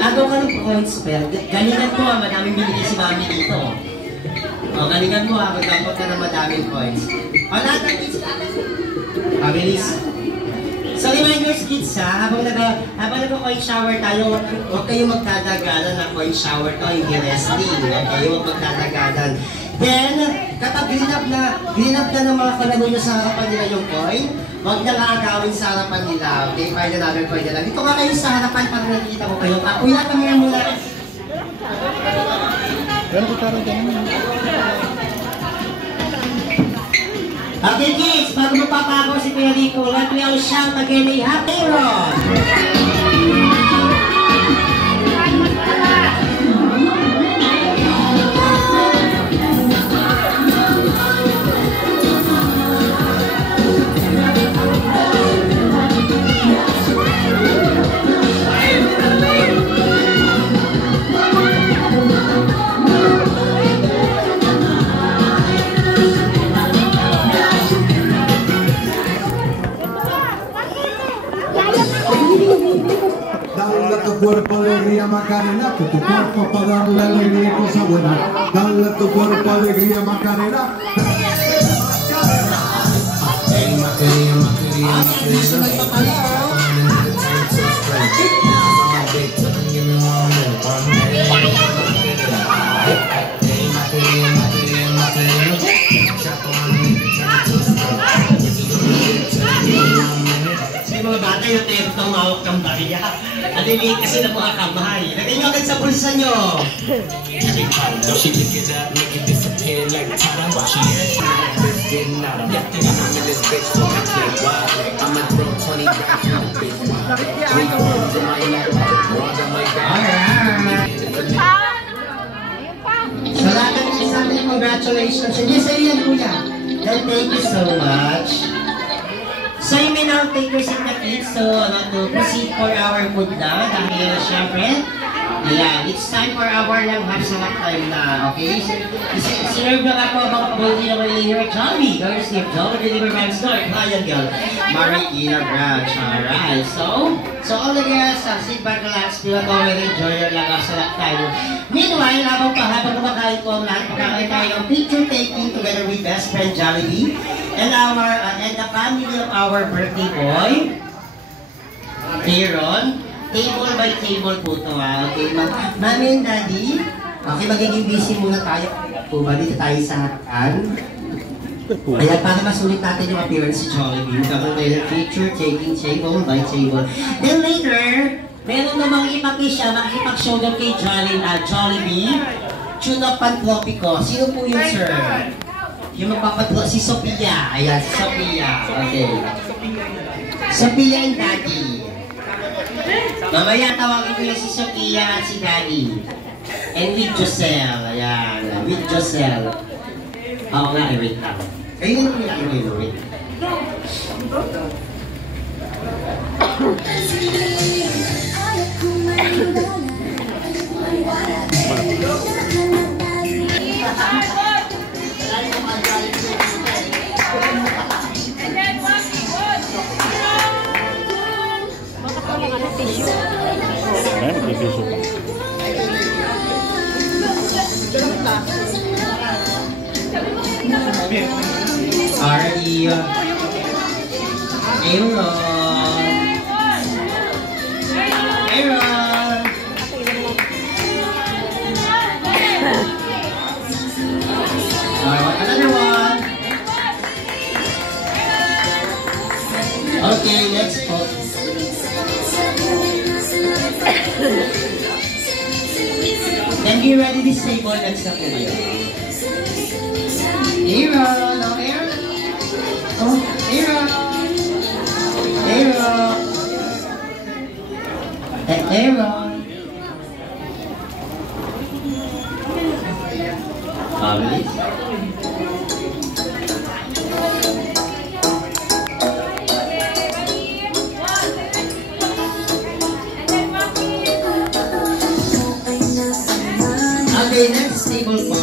Agaw ka ng points, pero galingan mo madaming binigay si Mami dito. Galingan mo magdampot ka ng madaming points. Lahat ng kids natin. Bilis. So reminders kids habang nag-coin shower tayo, huwag kayong magdadaganan na coin shower to, hindi wrestling. Okay, huwag magdadaganan. Then, kapag grinap na ng mga kalaro nyo sa harapan nila yung coin, huwag na agawin sa harapan nila. Okay, find another coin nila. Dito nga kayo sa harapan para nakikita ko kayo. Kuya, kami muna. Okay kids, bago magpapako si Kuya Rico, let me all shout again a happy Aaron! Dale a tu cuerpo alegría Macarena, que tu cuerpo para darle alegría y cosas buenas. Dale a tu cuerpo alegría Macarena. Mga bata yung tertong mawag kang barya. At hindi kasi na mga kamay. Lagay nyo agad sa bulsa nyo. Salamat sa amin, congratulations. Hindi sa iyo, kuya. And thank you so much. So you may now take your seat na kids. So to proceed for our food na. Dahil syempre, ayan, it's time for our lang hapsalat time na. Okay? Serve na nga po mga kabulti na may here at Jollibee. Girls, Steve Jollibee, Deliver Man Store, Client Girl, Marikina Branch. Alright, so all the guests, sit back, relax, feel at home, and enjoy your lang hapsalat time. Meanwhile, habang kumakain po ang lahat, magkakain tayo ng picture taking together with best friend Jollibee and the family of our birthday boy, Aaron. Table by table po ito okay, Mami and Daddy. Okay, magiging busy muna tayo. Dito tayo sa hatan. Kaya para masulit natin yung appearance si Jollibee, magkakaroon tayo ng picture taking table by table. Then later, meron namang makikipag-show daw kay Jollibee. Tune up Pantropiko. Sino po yun, sir? Yung magpapadro, si Sophia. Ayan, si Sophia. Okay. Sophia and Daddy. Mamaya tawagin ko yung si Sophia at si Daddy. And with Joselle. Ayan, with Joselle. Oo nga, wait lang. Ayun yung pinaka-wait. Wait. Already, Aaron. Another one. Okay, next one. Then be ready this table. Next na po kayo. Aaron, oh Aaron. Oh, Aaron. Aaron. Aaron. Family. Okay, next table po.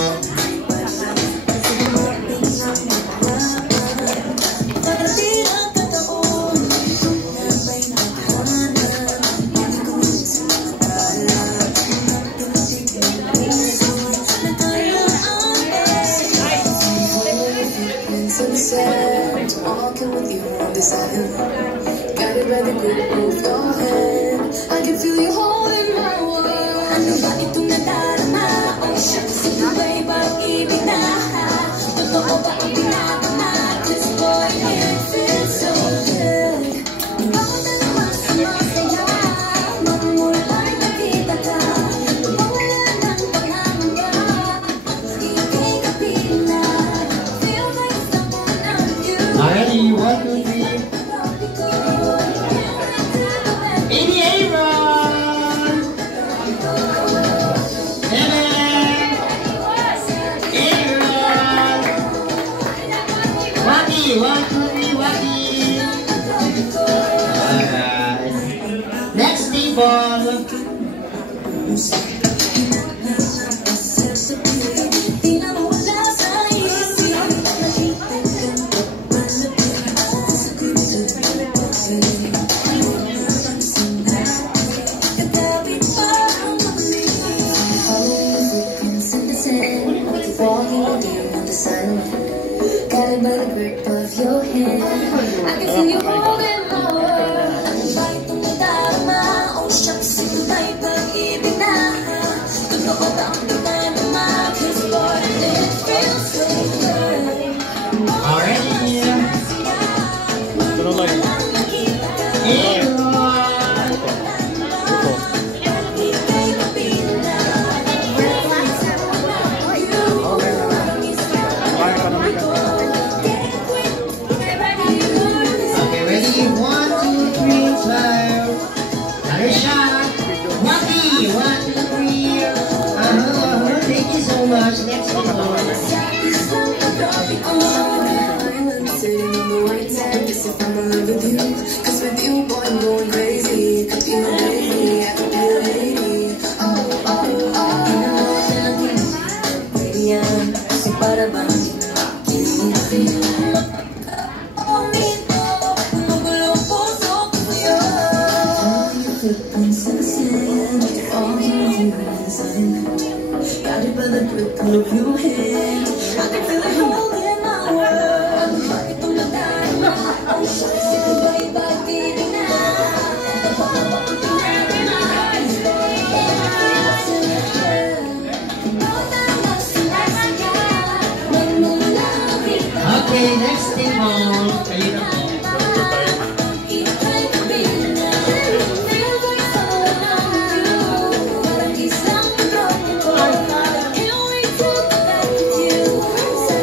Already, 1, 2, 3. Baby Aaron! Aaron! Waki, 1, 2, 3, Waki! Alright. Next table. I'm going crazy. Could be my baby, I could be a lady. Yan, kasi para bang magulo ang puso ko sa'yo. Ang sunset, all the horizon. Got it by the grip of your hand. I can feel it holding my world. Bakit tumatay na? Oh, shit, iba-iba feeling na. Okay, next table. Kayo na po.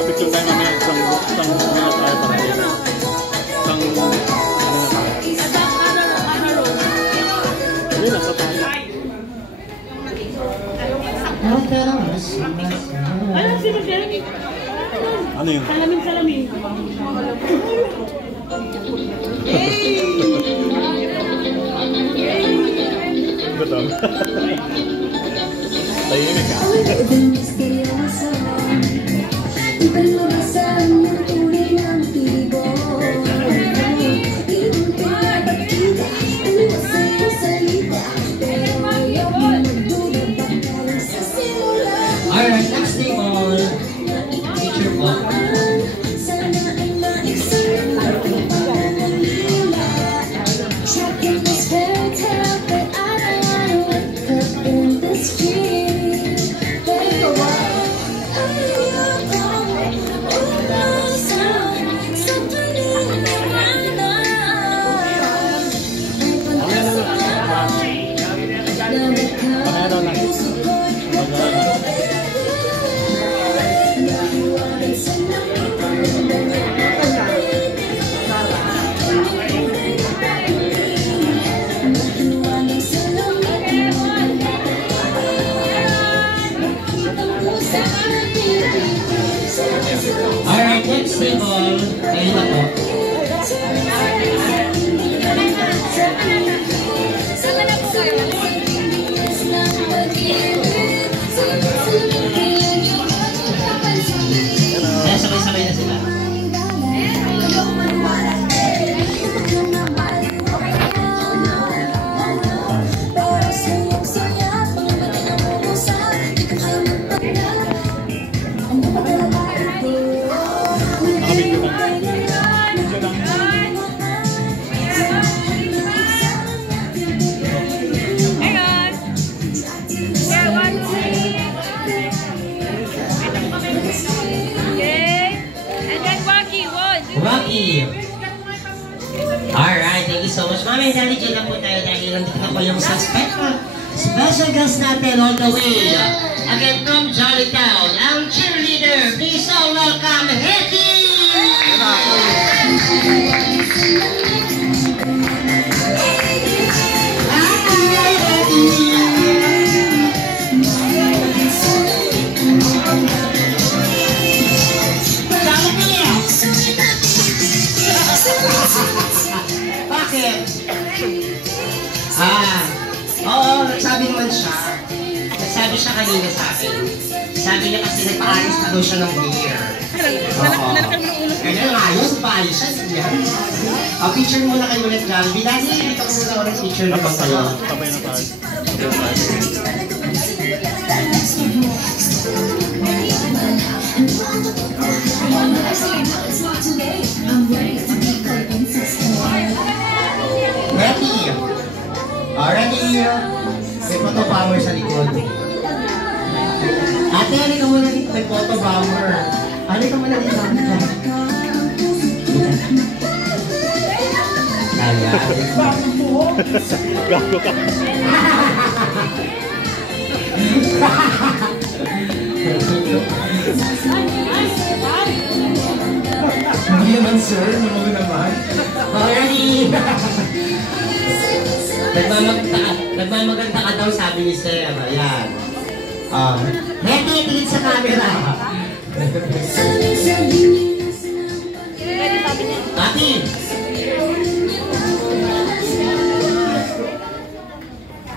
Picture tayo mamaya. Isang minute tayo para dito. Hindi lang sa tayo. Ano, sino Jeremy? Ano yun? Salamin. Betul. Tahimik ka. Alright, next table. Teacher po. Alright, next table. Kayo na po. Kaya sabay-sabay na sila. Nakabidyo lang. Rocky! Alright, thank you so much. Mami, dali dyan lang po tayo dahil nandito na po yung special guest natin all the way. Again from Jollytown, ang cheerleader. Please all welcome, Hetty! Bakit? Oo, nagsabi naman siya. Nagsabi siya kanina sa akin. Sabi niya kasi nagpa-ayos na daw siya ng beer. Oo. Kaya ayos, pa-ayos siya. Picture muna kayo ulit dyan. Bilagi, ito ko muna ulit picture na bang kayo. Sabay na tayo. Ready? Ready? May photo bomber sa likod. Ate, ano ka muna dito? May photo bomber. Ano ka muna dito? Ayan. Gago ka. Hindi naman sir, hindi mo naman. Ready? Nagmamaganda ka daw, sabi ni Sir. Ayan. Ready, tingin sa camera. Ate!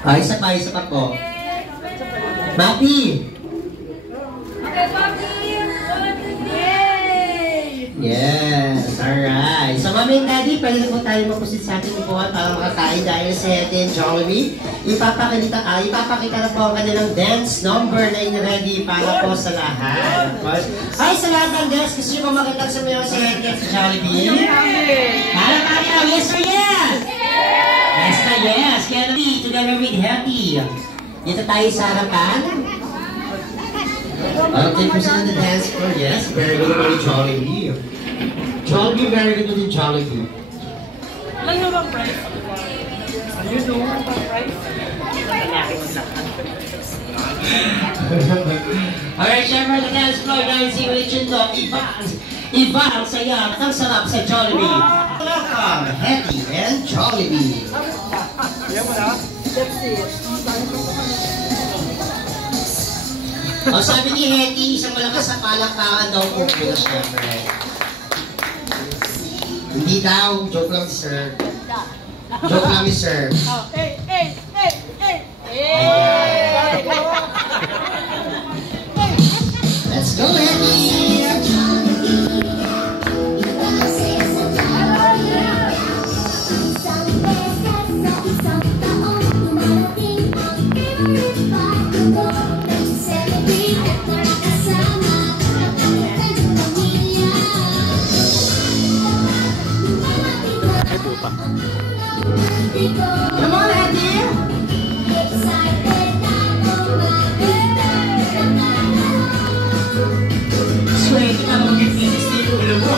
Isa pa po. Mati! Yes, alright. So, Mami and Daddy, pwede na po tayo mapusit sa ating upuan para makakain dahil sa Ate and Jollibee. Ipapakita na po ang kanilang dance number na in-ready para po sa lahat. Of course. Hi sa lahat ng dance. Gusto nyo po makita sa mga si Ate at sa Jollibee? Para tayo, yes or yes? Yes na yes. Kaya namin, together with Happy. Dito tayo sa harapan. Okay, proceed on the dance floor. Yes, very good with Jollibee. Jollibee, very good with Jollibee. Alam nyo bang price? You know bang price? Alright, syempre the dance floor. Dahil si Richard to, iba ang saya at ang sarap sa Jollibee. Welcome, Hetty and Jollibee. O sabi ni Hetty, isang malakas na palakpakan daw po muna syempre. Hindi daw, joke lang sir. Joke lang sir. Let's go, Hetty! Come on, Hetty! Sway, kita mo mag-finish dito. Ulo mo.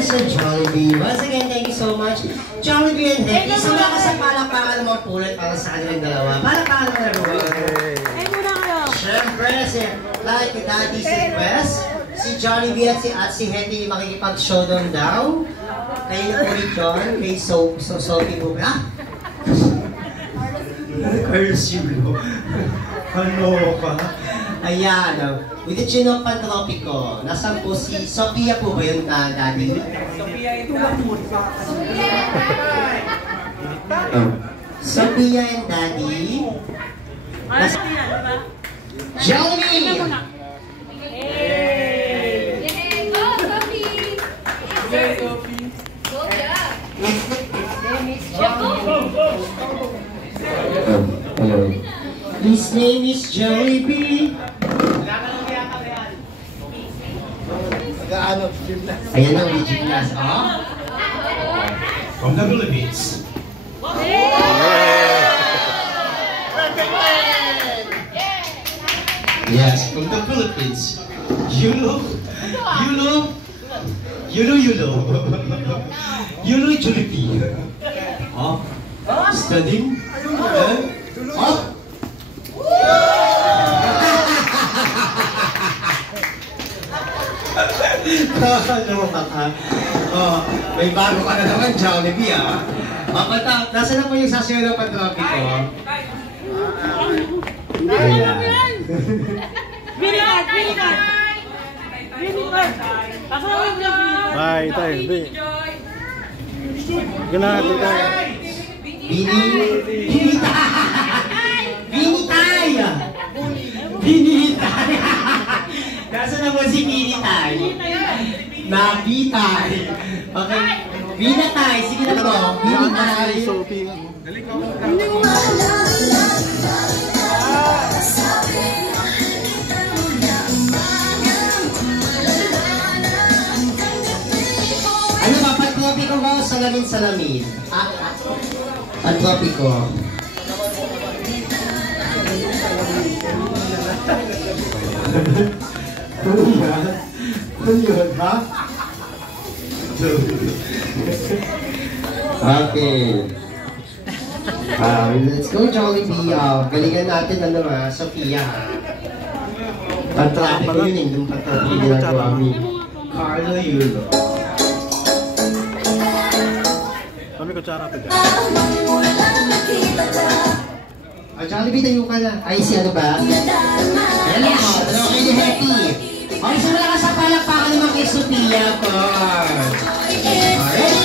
Sa Jollibee. Once again, thank you so much. Jollibee and Hetty. So, lakas ang palakpakan naman pulot para sa kanilang dalawa. Palakpakan naman everyone. Ay, muna kayo. Siyempre, like Daddy's request, si Jollibee at si Hetty makikipag-showdown daw. Kayo na po rin John, kay Sophie po ba? Carlos Yulo. Ano ka? Ayan, with the chin of Pantropico. Nasaan po si Sophia po ba yun, Daddy? Sophia and Daddy. Sophia and Daddy. Jollibee! Go, Sophie! Hello. His name is Jollibee. Ayan ang gymnast, oh? From the Philippines. Yes, from the Philippines. Yulo Jollibee. Oh, studying. Oh. May bago ka na naman, Jollibee, ah. Nasaan na po yung sasayaw ng Pantropico? Ayan. Mini-card! Mini-card! Mini-card! Asawin niya! Bye, tayo. Hindi. Ganaan tayo. Binitay! Binitay! Nasa na mo si Binitay? Nabitay! Okay. Binitay! Sige na po. Binitay! Ano ba? Pag-tropiko ko, salamin-salamin. Pag-tropiko. Ano yun, ha? Okay. Let's go, Jollibee. Galingan natin, Sophia, ha? Pag-tropiko yun, yung pag-tropiko ginagawa mo. Carlo Yulo. Kami kutsara pa dyan. Jollibee, tayo ka na. Ay, si ano ba? Ayan na ako. Dalawa kayo ni Happy. Okay, simula ka sa palakpakan naman kay Sophia po. Ready?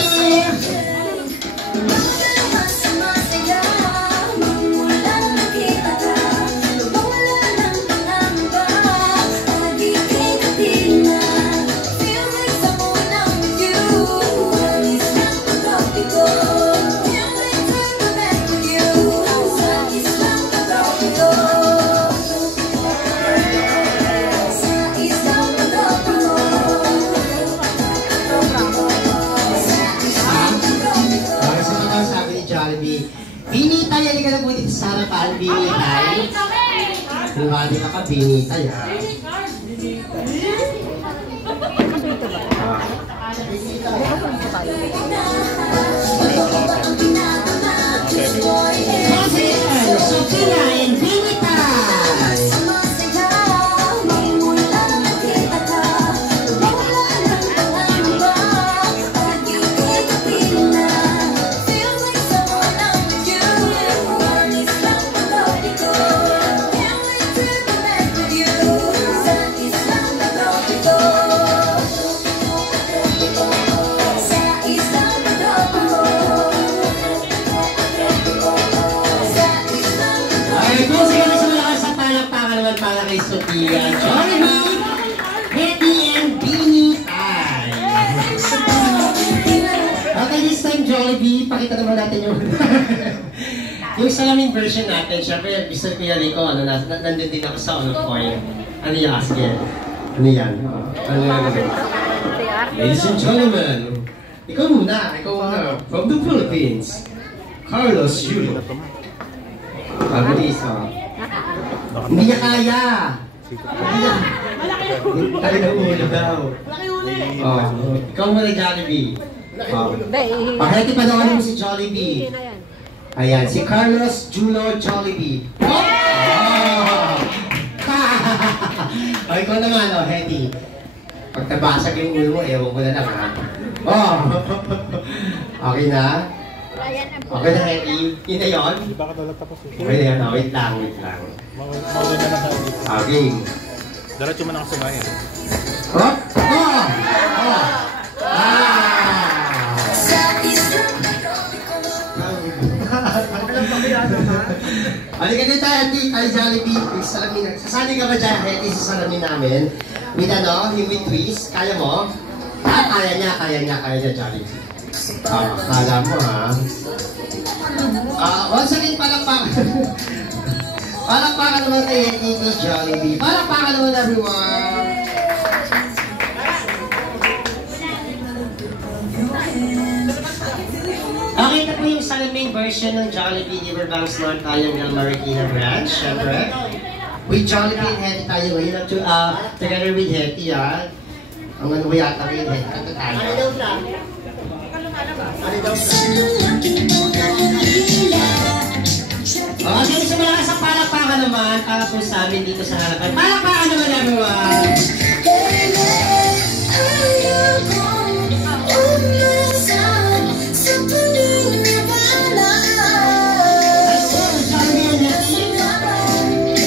Binitay, halika na po dito sa harapan, Binitay. Buhali ka pa, Binitay, ha? Sophia and Binitay! Para kay Sophia, Jollibee, Happy and Binitay. Okay, this time Jollibee, pakita naman natin yung yung salamin version natin. Siyempre, Mr. Kuya Rico, nandun din ako sa point. Ano yung sige? Ano yan? Ano yan? Ladies and gentlemen, ikaw muna. From the Philippines, Carlos Yulo. Pabilis, Hindi niya kaya. Talaga ulo daw. Ikaw muna, Jollibee. Pakiti pa naman mo si Jollibee. Ayan, si Carlos Julo Jollibee. Ikaw naman, Hetty. Pag nabasag yung ulo mo, ewan ko na lang, ha? Okay na? Okay na, Hetty. Yun na yun? Okay na yun. Wait lang. Mawin na tayo. Okay. Diretso mo na ako sa bayan. Halika din tayo, kay Jollibee. Sasali ka ba dyan, Hetty, sa salamin namin? With yung twist. Kaya mo? Kaya niya, Jollibee. Kala mo, ha? Once again, palakpakan. Palakpakan naman kay Hetty ni Jollibee. Palakpakan naman, everyone. Okay, ito po yung salaming version ng Jollibee Riverbanks North Triangle Marikina Branch. Siyempre, with Jollibee and Hetty tayo ngayon. Together with Hetty, ha? Ang ano ba yata kayo, Hetty? Kata tayo. Ano daw lang? Okay, simula ka sa palakpakan naman para po sa amin dito sa harapan. Palakpakan naman, everyone!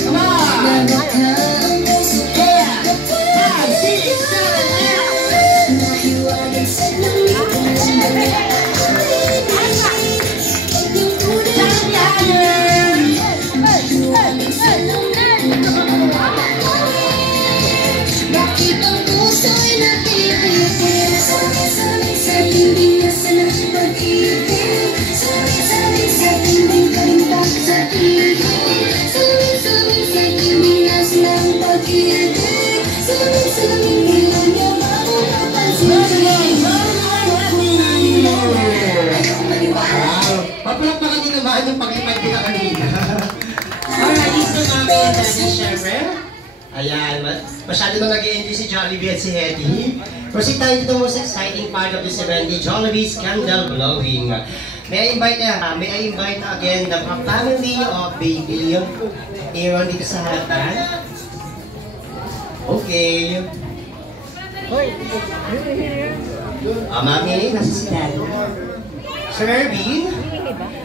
Come on! and Daddy, syempre. Ayan, masyado na nag-i-enjoy si Jollibee at si Hetty. Proceed tayo to the most exciting part of this event, the Jollibee's candle blowing. May I invite again the family of baby Aaron dito sa harapan. Okay. Mami, nasa si Daddy. Sir Erwin,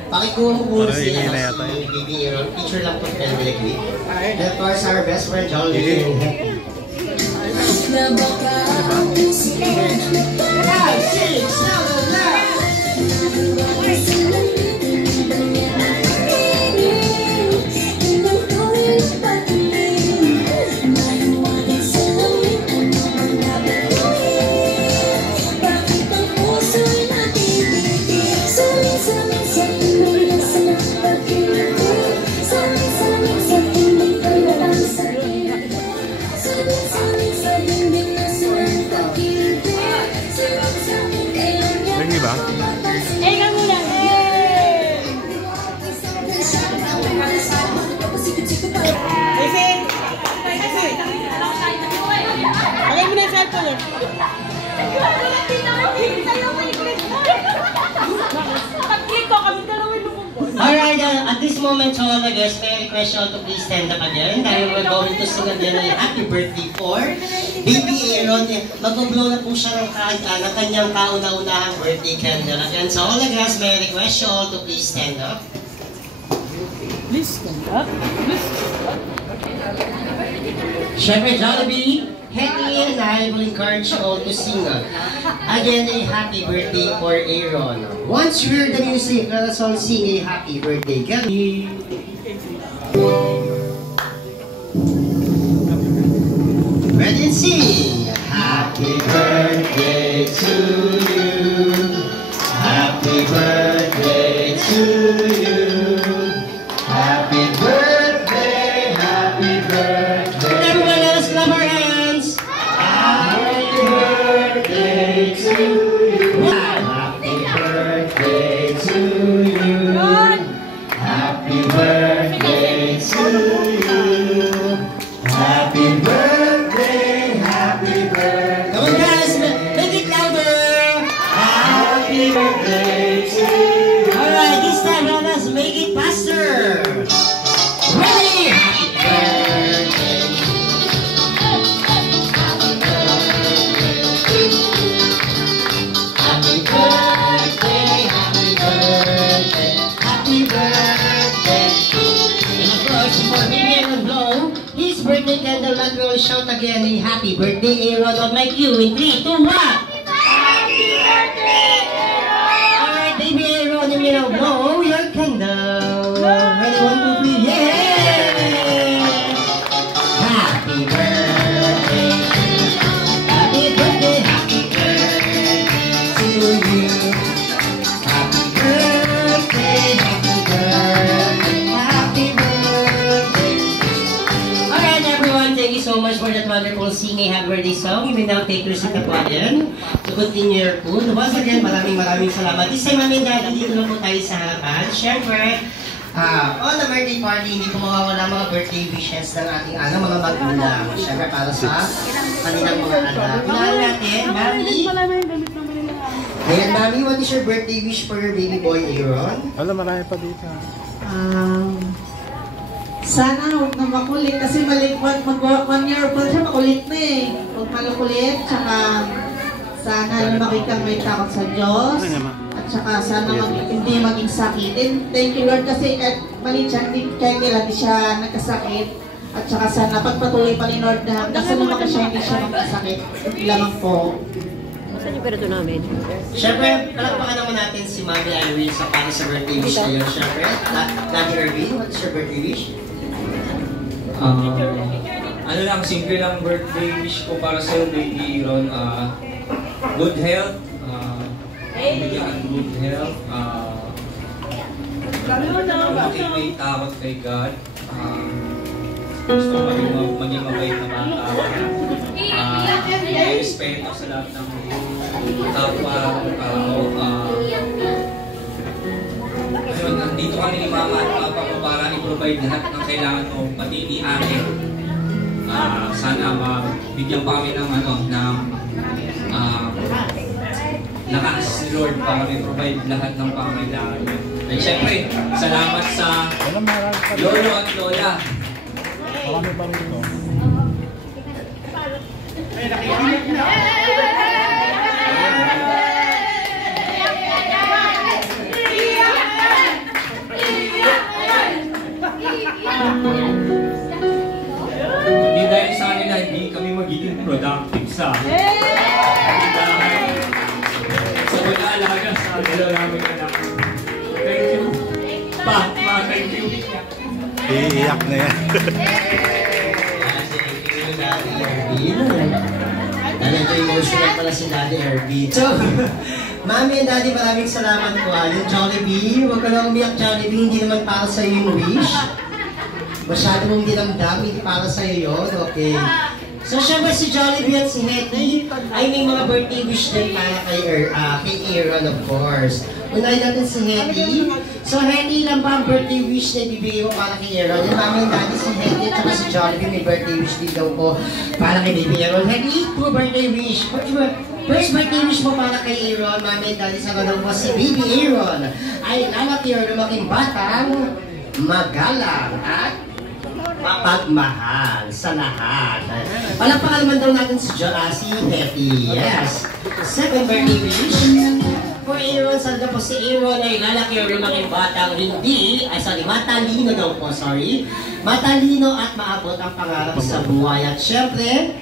pakikuha mo muna si baby Aaron. Teacher lang po sa directly. And of course, our best friend Jollibee and Hetty. 5, 6, 7, Alright, at this moment, all the guests, may request you all to please stand up again dahil we're going to sing again a happy birthday for baby Aaron. Mag-blow na po siya ng kanyang kauna-unahang birthday candle. Again, so all the guests, may request you all to please stand up. Please stand up. Syempre, Jollibee, Hetty, and I will encourage you all to sing again a happy birthday for Aaron. Once you hear the music, let us all sing a happy birthday. Ready and sing! Happy birthday to you. Happy birthday to you. Happy birthday, happy birthday. Everyone else, clap our hands. Happy birthday to you. Happy birthday to you. Happy birthday to you. Happy birthday, happy birthday. Come on guys, make it louder. Happy birthday to you. Alright, this time let us make it faster. Ready? Happy birthday. Happy birthday, happy birthday, happy birthday. And of course, for baby Aaron Blow, his birthday candle that will shout again a happy birthday Aaron on my cue in 3, 2, 1. Happy birthday, Aaron! Alright, baby Aaron, you may now blow your candle. Ready, 1, 2, 3, yay! Happy birthday, happy birthday, happy birthday to you. Happy birthday, happy birthday, happy birthday. Alright everyone, thank you so much for that wonderful singing happy birthday song. You may now take your seat po again to continue your food. Once again, maraming salamat. This time, Mami and Daddy, dito lang po tayo sa harapan. Siyempre, on the birthday party, hindi po mawawala mga birthday wishes ng ating mga magulang. Siyempre, para sa kanilang mga anak. Unahan natin, Mami. Ayan, Mami, what is your birthday wish for your baby boy, Aaron? Alam, marami pa dito. Sana huwag na makulit kasi mag 1 year old siya, makulit na eh. Huwag malukulit, tsaka sana lumaki kang may takot sa Diyos. At tsaka sana hindi maging sakit. Thank you Lord kasi mali siya, hindi kaya di siya nagkasakit. At tsaka sana pagpatuloy pa ni Lord na hanggang sa lumaki siya, hindi siya magkasakit. Lamang po. Saan yung pera namin? Siyempre, palakpakan naman natin si Mami Irene sa para sa birthday wish na yun. Siyempre, Daddy Irene, what is your birthday wish? Ano lang, simple lang birthday wish ko para sa baby Aaron. Good health. Bigyan good health. Bakit may takot kay God. Gusto maging mabait na bata. May respeto sa lahat ng kapwa tao. yun, nandito kami ni Mama at Papa ko para i-provide lahat ng kailangan mo, pati ni Ate. Sana bigyan pa kami ng lakas ni Lord para i-provide lahat ng pangailangan mo. At syempre, salamat sa Lolo at Lola. Marami pa rin ito. Hindi dahil sa kanila, hindi kami magiging productive sa pag-aalaga sa dalawa namin anak. Thank you. Thank you. Iiyak na yan. Medyo emotional pala si Daddy Herbie. So, Mami and Daddy, maraming salamat po. Yung Jollibee, huwag ka lang umiyak, Jollibee, hindi naman para sa iyo yung wish. Masyado mong dinamdam, hindi para sa iyo yun, okay. So, syempre si Jollibee at si Hetty ay may mga birthday wish din para kay Aaron, of course. Unahin natin si Hetty. So, Hetty lang ba ang birthday wish na ibibigay mo para kay Aaron? Yung Mami and Daddy, si Hetty at si Jollibee may birthday wish din daw po para kay Baby Aaron. Hetty, two birthday wish. First birthday wish mo para kay Aaron, Mami and Daddy, sa kanong po si Baby Aaron ay lalaki o lumaking batang magalang at mapagmahal sa lahat. Palakpakan naman daw natin si Hetty. Yes. Second birthday wish for Aaron, saan po si Aaron ay lalaki o lumaking batang matalino daw po, matalino at maabot ang pangarap sa buhay. At syempre,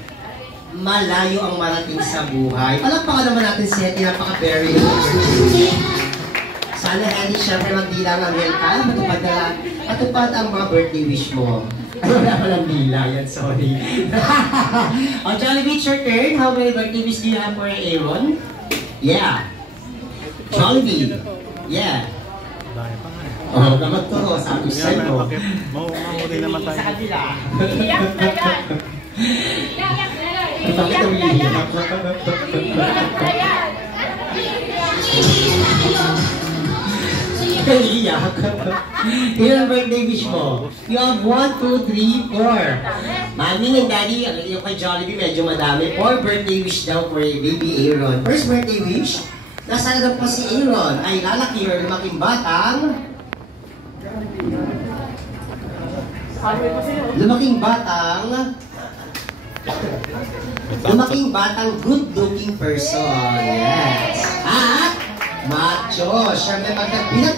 malayo ang marating sa buhay. Palakpakan naman natin si Hetty, napaka-very sana Hetty, syempre magdilang ang health matupad ang mga birthday wish mo. Ay, wala palang dila yan, sorry. O, Jollibee, it's your turn. How many birthday wish do you have for Aaron? Yeah. Jollibee. Yeah. Oh, naman to, sabi ko sa'yo. Mahuli naman tayo. Sa kanila. Iyak na yan! Bakit ang iiyak? Iiyak. Ilang birthday wish mo? You have 1, 2, 3, 4. Mami and Daddy, yung kay Jollibee medyo madami. 4 birthday wish daw for Baby Aaron. First birthday wish, nasaan daw po si Aaron ay lalaki o lumaking batang good-looking person. Yes. At macho. Siyempre, pag nagbilat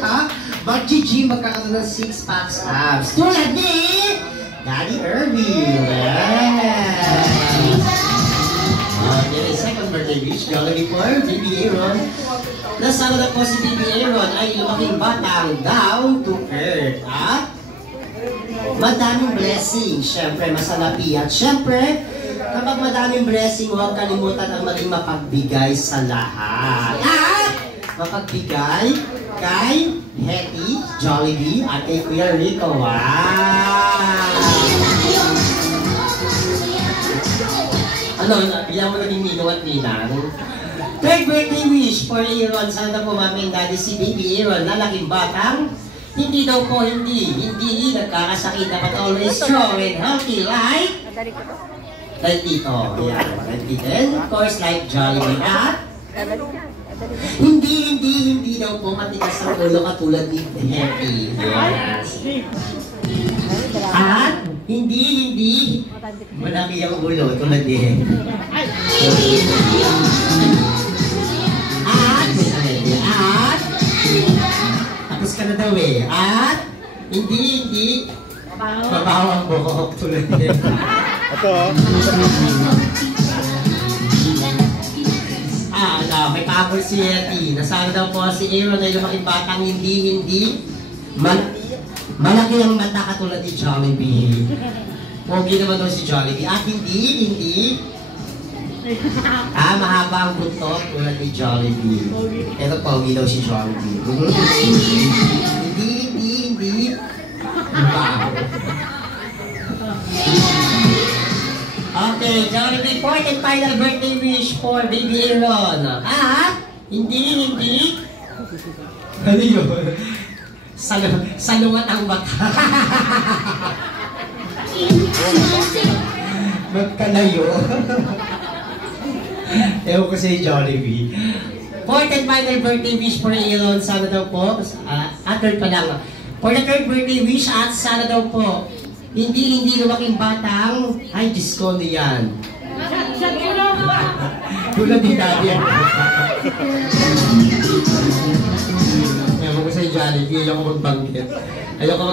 mag-GG, magkakaroon ng 6 packs abs. Tulad ni Daddy Herbie. Yes. Okay, second birthday wish. Jollibee for Baby Aaron. Nasaan na po si Baby Aaron ay lumaking batang down to earth. At madaming blessing. Siyempre, masalapi. At siyempre, kapag madaming blessing, huwag kalimutan ang maging mapagbigay sa lahat. At mapagbigay kay Hetty, Jollibee, at kay Kuya Rico. Wow! Ano, bilang mo naging ninong at ninang? Third birthday wish for Aaron. Sana po Mami and Daddy, si Baby Aaron, lalaking batang hindi daw po, hindi nagkakasakit, dapat always strong and healthy like Tito. Yeah, like Tito. And of course, like Jollibee. At hindi daw po matigas ang ulo katulad ni Hetty. Yes. At hindi malaki ang ulo tulad ni Hetty. At tapos ka na daw eh. At hindi mabaho ang buhok tulad ni Hetty. Ito may cover si Hetty. Nasaan daw po si Aaron ay lumaking batang hindi malaki ang mata katulad ni Jollibee. Pogi naman daw si Jollibee. At hindi mahaba ang buto tulad ni Jollibee. Ito pogi daw si Jollibee. Hindi Okay, Jollibee, fourth and final birthday wish for Baby Aaron. Hindi. Ano yun? salungat ang mata. Magkalayo. Ewan ko si Jollibee. Fourth and final birthday wish for Aaron, sana daw po, third pa lang. For the third birthday wish at sana daw po, hindi lumaking batang, ay Diyos ko niyan. Tulad din natin. Ewan ko sa Jollibee, ayoko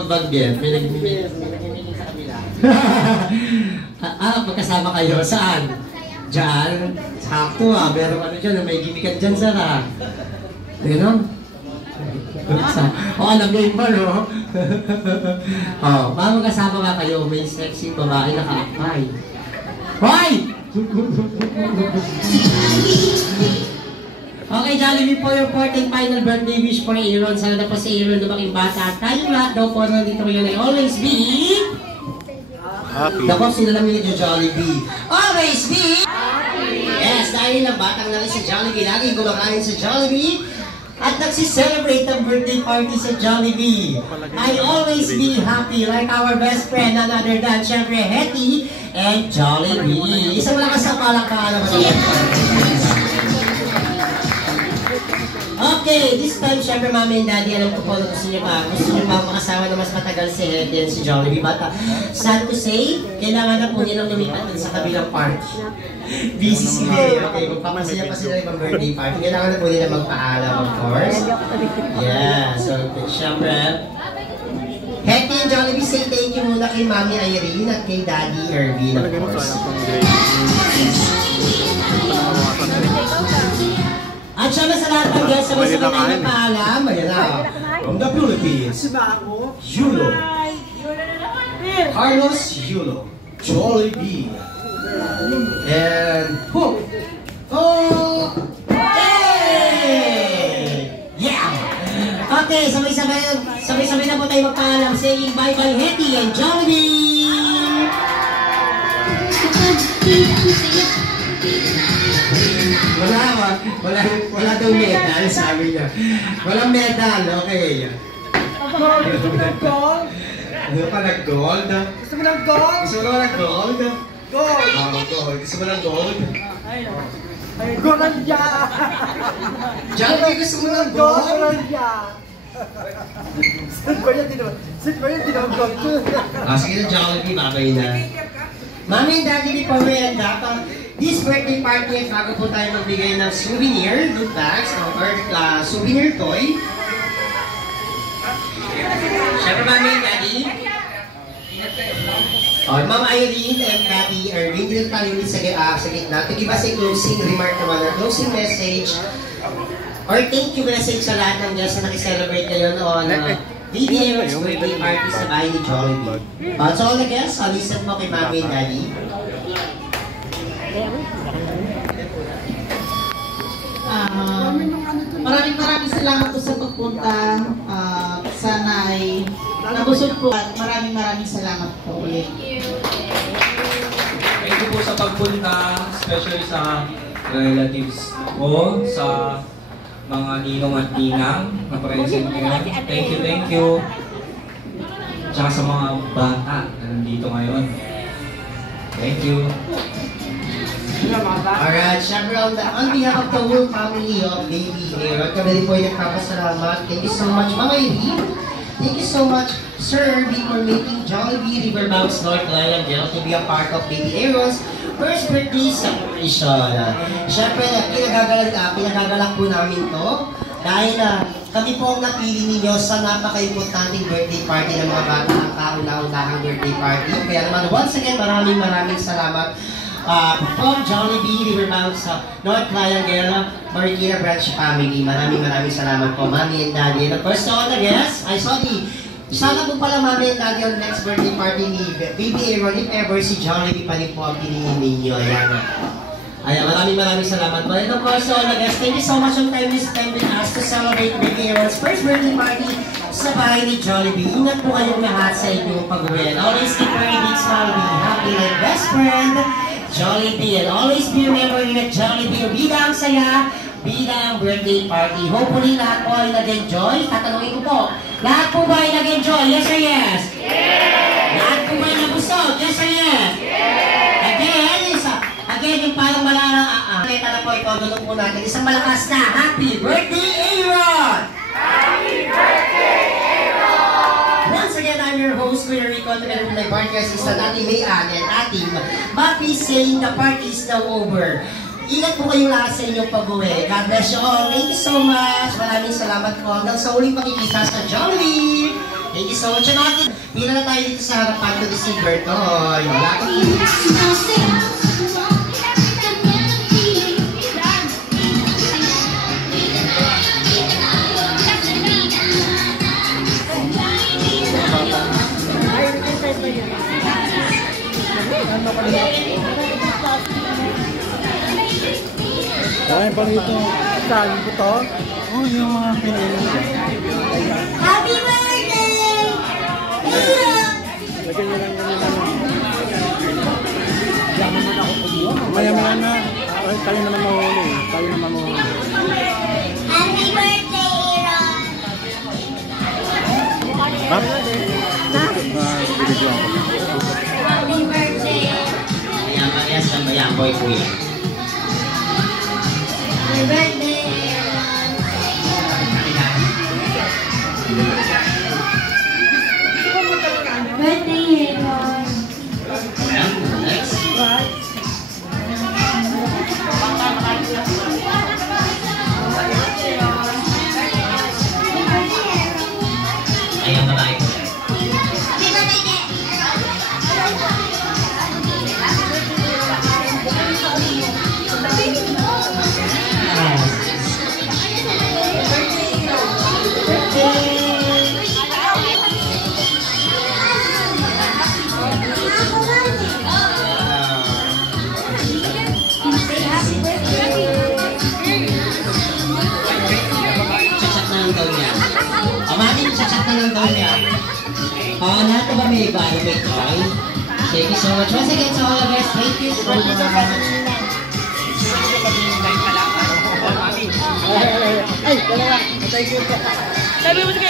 magbanggit. May nagmimigay sa kabila. Magkasama kayo, saan? Diyan? Sakto meron ano dyan, may gimikan dyan sana. Gano'n? Alam niyo yung ba, no? Bago kasama nga kayo, may sexy babae na ka-akay. Hoy! Okay, Jollibee po yung fourth and final birthday wish for Aaron. Sana na po si Aaron lumaking bata. Tayo lahat daw po nandito ngayon ay always be happy. Dapat sila lang yung Jollibee. Always be happy. Yes, dahil ang batang namin sa Jollibee, laging kumakain sa Jollibee at nagsiselebrate ang birthday party sa Jollibee. I always be happy like our best friend, none other than, syempre, Hetty and Jollibee. Isang malakas ang palakpakan naman naman. Okay, this time, syempre, Mami and Daddy, alam ko po na gusto niyo pa makasama na mas matagal si Hetty and si Jollibee. But, sad to say, kailangan na po nilang lumipat dun sa kabilang party. Busy sila. Okay, magpapasaya pa sila ibang birthday party. Kailangan na po nila magpaalam, of course. Yeah, so, syempre, Hetty and Jollibee, say thank you muna kay Mami Irene at kay Daddy Erwin, of course. At syempre sa lahat ng guests, sabay-sabay tayo ng paalam. Ayan na. From the Philippines, Yulo. Carlos Yulo. Jollibee. And Hook. Oh! Hey! Yeah! Okay, sabay-sabay na po tayo magpaalam. Saying bye-bye, Hetty and Jollibee! Wala daw medal, sabi niya. Walang medal, okay. Gusto mo ng gold? Ano pa, nag-gold? Gusto mo ng gold? Gusto mo ng gold? Gold! Gold. Gusto mo ng gold? Gorandya! Jollibee, gusto mo ng gold? Gorandya! Saan ba yan tinawag gold? Sige na, Jollibee, babay na. Mami and Daddy, before we end up, this birthday party ay bago po tayo magbigay ng souvenir, loot bags, or souvenir toy. Siyempre, Mami and Daddy. Ma'am Irene and Daddy Erwin, dito tayo ulit sa gitna. Tigiba sa closing remark naman, or closing message, or thank you message sa lahat ng guests na nakiselebrate ngayon on Baby Aaron's birthday party sa bahay ni Jollibee. So all the guests, listen mo kay Mami and Daddy. Maraming salamat po sa pagpunta. Sana ay nabusog po at maraming salamat po ulit. Thank you po sa pagpunta, especially sa relatives ko, sa mga ninong at ninang na present ngayon. Thank you. Tsaka sa mga bata na nandito ngayon. Thank you. Alright, syempre on behalf of the whole family of Baby Aaron, kami rin po ay nagpapasalamat. Thank you so much, Mama Irene. Thank you so much, Sir Irvin, for making Jollibee Riverbounds North Lionel to be a part of Baby Aaron's first birthday celebration. Syempre, pinagagalak po namin to dahil kami po ang napili ninyo sa napaka-importanting birthday party ng mga bata, ang kauna-unahang birthday party. Kaya naman, once again, maraming salamat from Jollibee Riverbounds North Lionel Marikina Branch family. Maraming salamat po, Mami and Daddy. And of course, to all the guests, sana po pala, Mami and Daddy, on next birthday party ni Baby Aaron, if ever si Jollibee pa rin po ang pinili ninyo. Ayan, maraming salamat po. And of course, all the guests, thank you so much on time you spend with us to celebrate Baby Aaron's first birthday party sa bahay ni Jollibee. Ingat po kayong lahat sa inyong pag-uwi. Always keep very big smile, be happy like best friend, Jollibee. And always be remembering that Jollibee, bida ang saya, bilang birthday party. Hopefully lahat po ay nag-enjoy. Tatanungin ko po, lahat po ba ay nag-enjoy? Yes or yes? Yes! Lahat po ba ay nabusog? Yes or yes? Yes! Again, yung parang malarang Kaya na po ito, doon po natin. Isang malakas na happy birthday, Aaron! Happy birthday, Aaron! Once again, I'm your host, Kuya Rico, together with my partner, Sister Ate Mayan and ating Mapi saying the party is now over. Ingat po kayong lahat sa inyong pag-uwi. God bless you all. Thank you so much. Maraming salamat po. Hanggang sa uling pakikita sa Jollibee. Thank you so much. And atin, pila na tayo dito sa harapan ko si Bertoy. Wala ko. Ay, pang ito. Saan po to? Oh, yung mga pinailan. Happy birthday! Lagyan nyo lang ganun naman. Maya-maya na. Ay, tayo naman mahuli. Tayo naman mahuli. Happy birthday, Aaron! Ma'am? Happy birthday! Mayan-mayas na mayan-boy po yan. Happy birthday, Aaron! Birthday, Aaron! Next. Ayan, babae po. Happy birthday! Chachat na lang daw niya. Amating chachat na lang daw niya. Lahat na ba may iba? May toy? Thank you so much. Once again sa all of us, thank you so much. Ay, dalawa. Thank you po. Sabi mo sa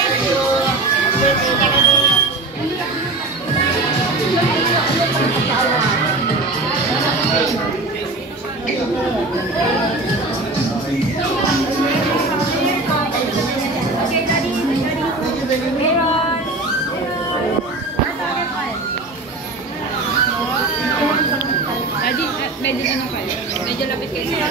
medyo ano pa. Medyo lapit kayo sa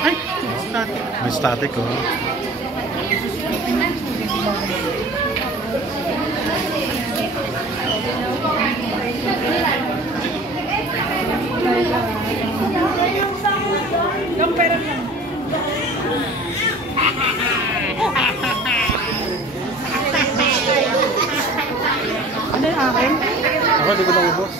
Ay, static. May static, oh. yung pera lang. Ano yung akin? Ako, di ko na ubos.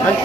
Ay.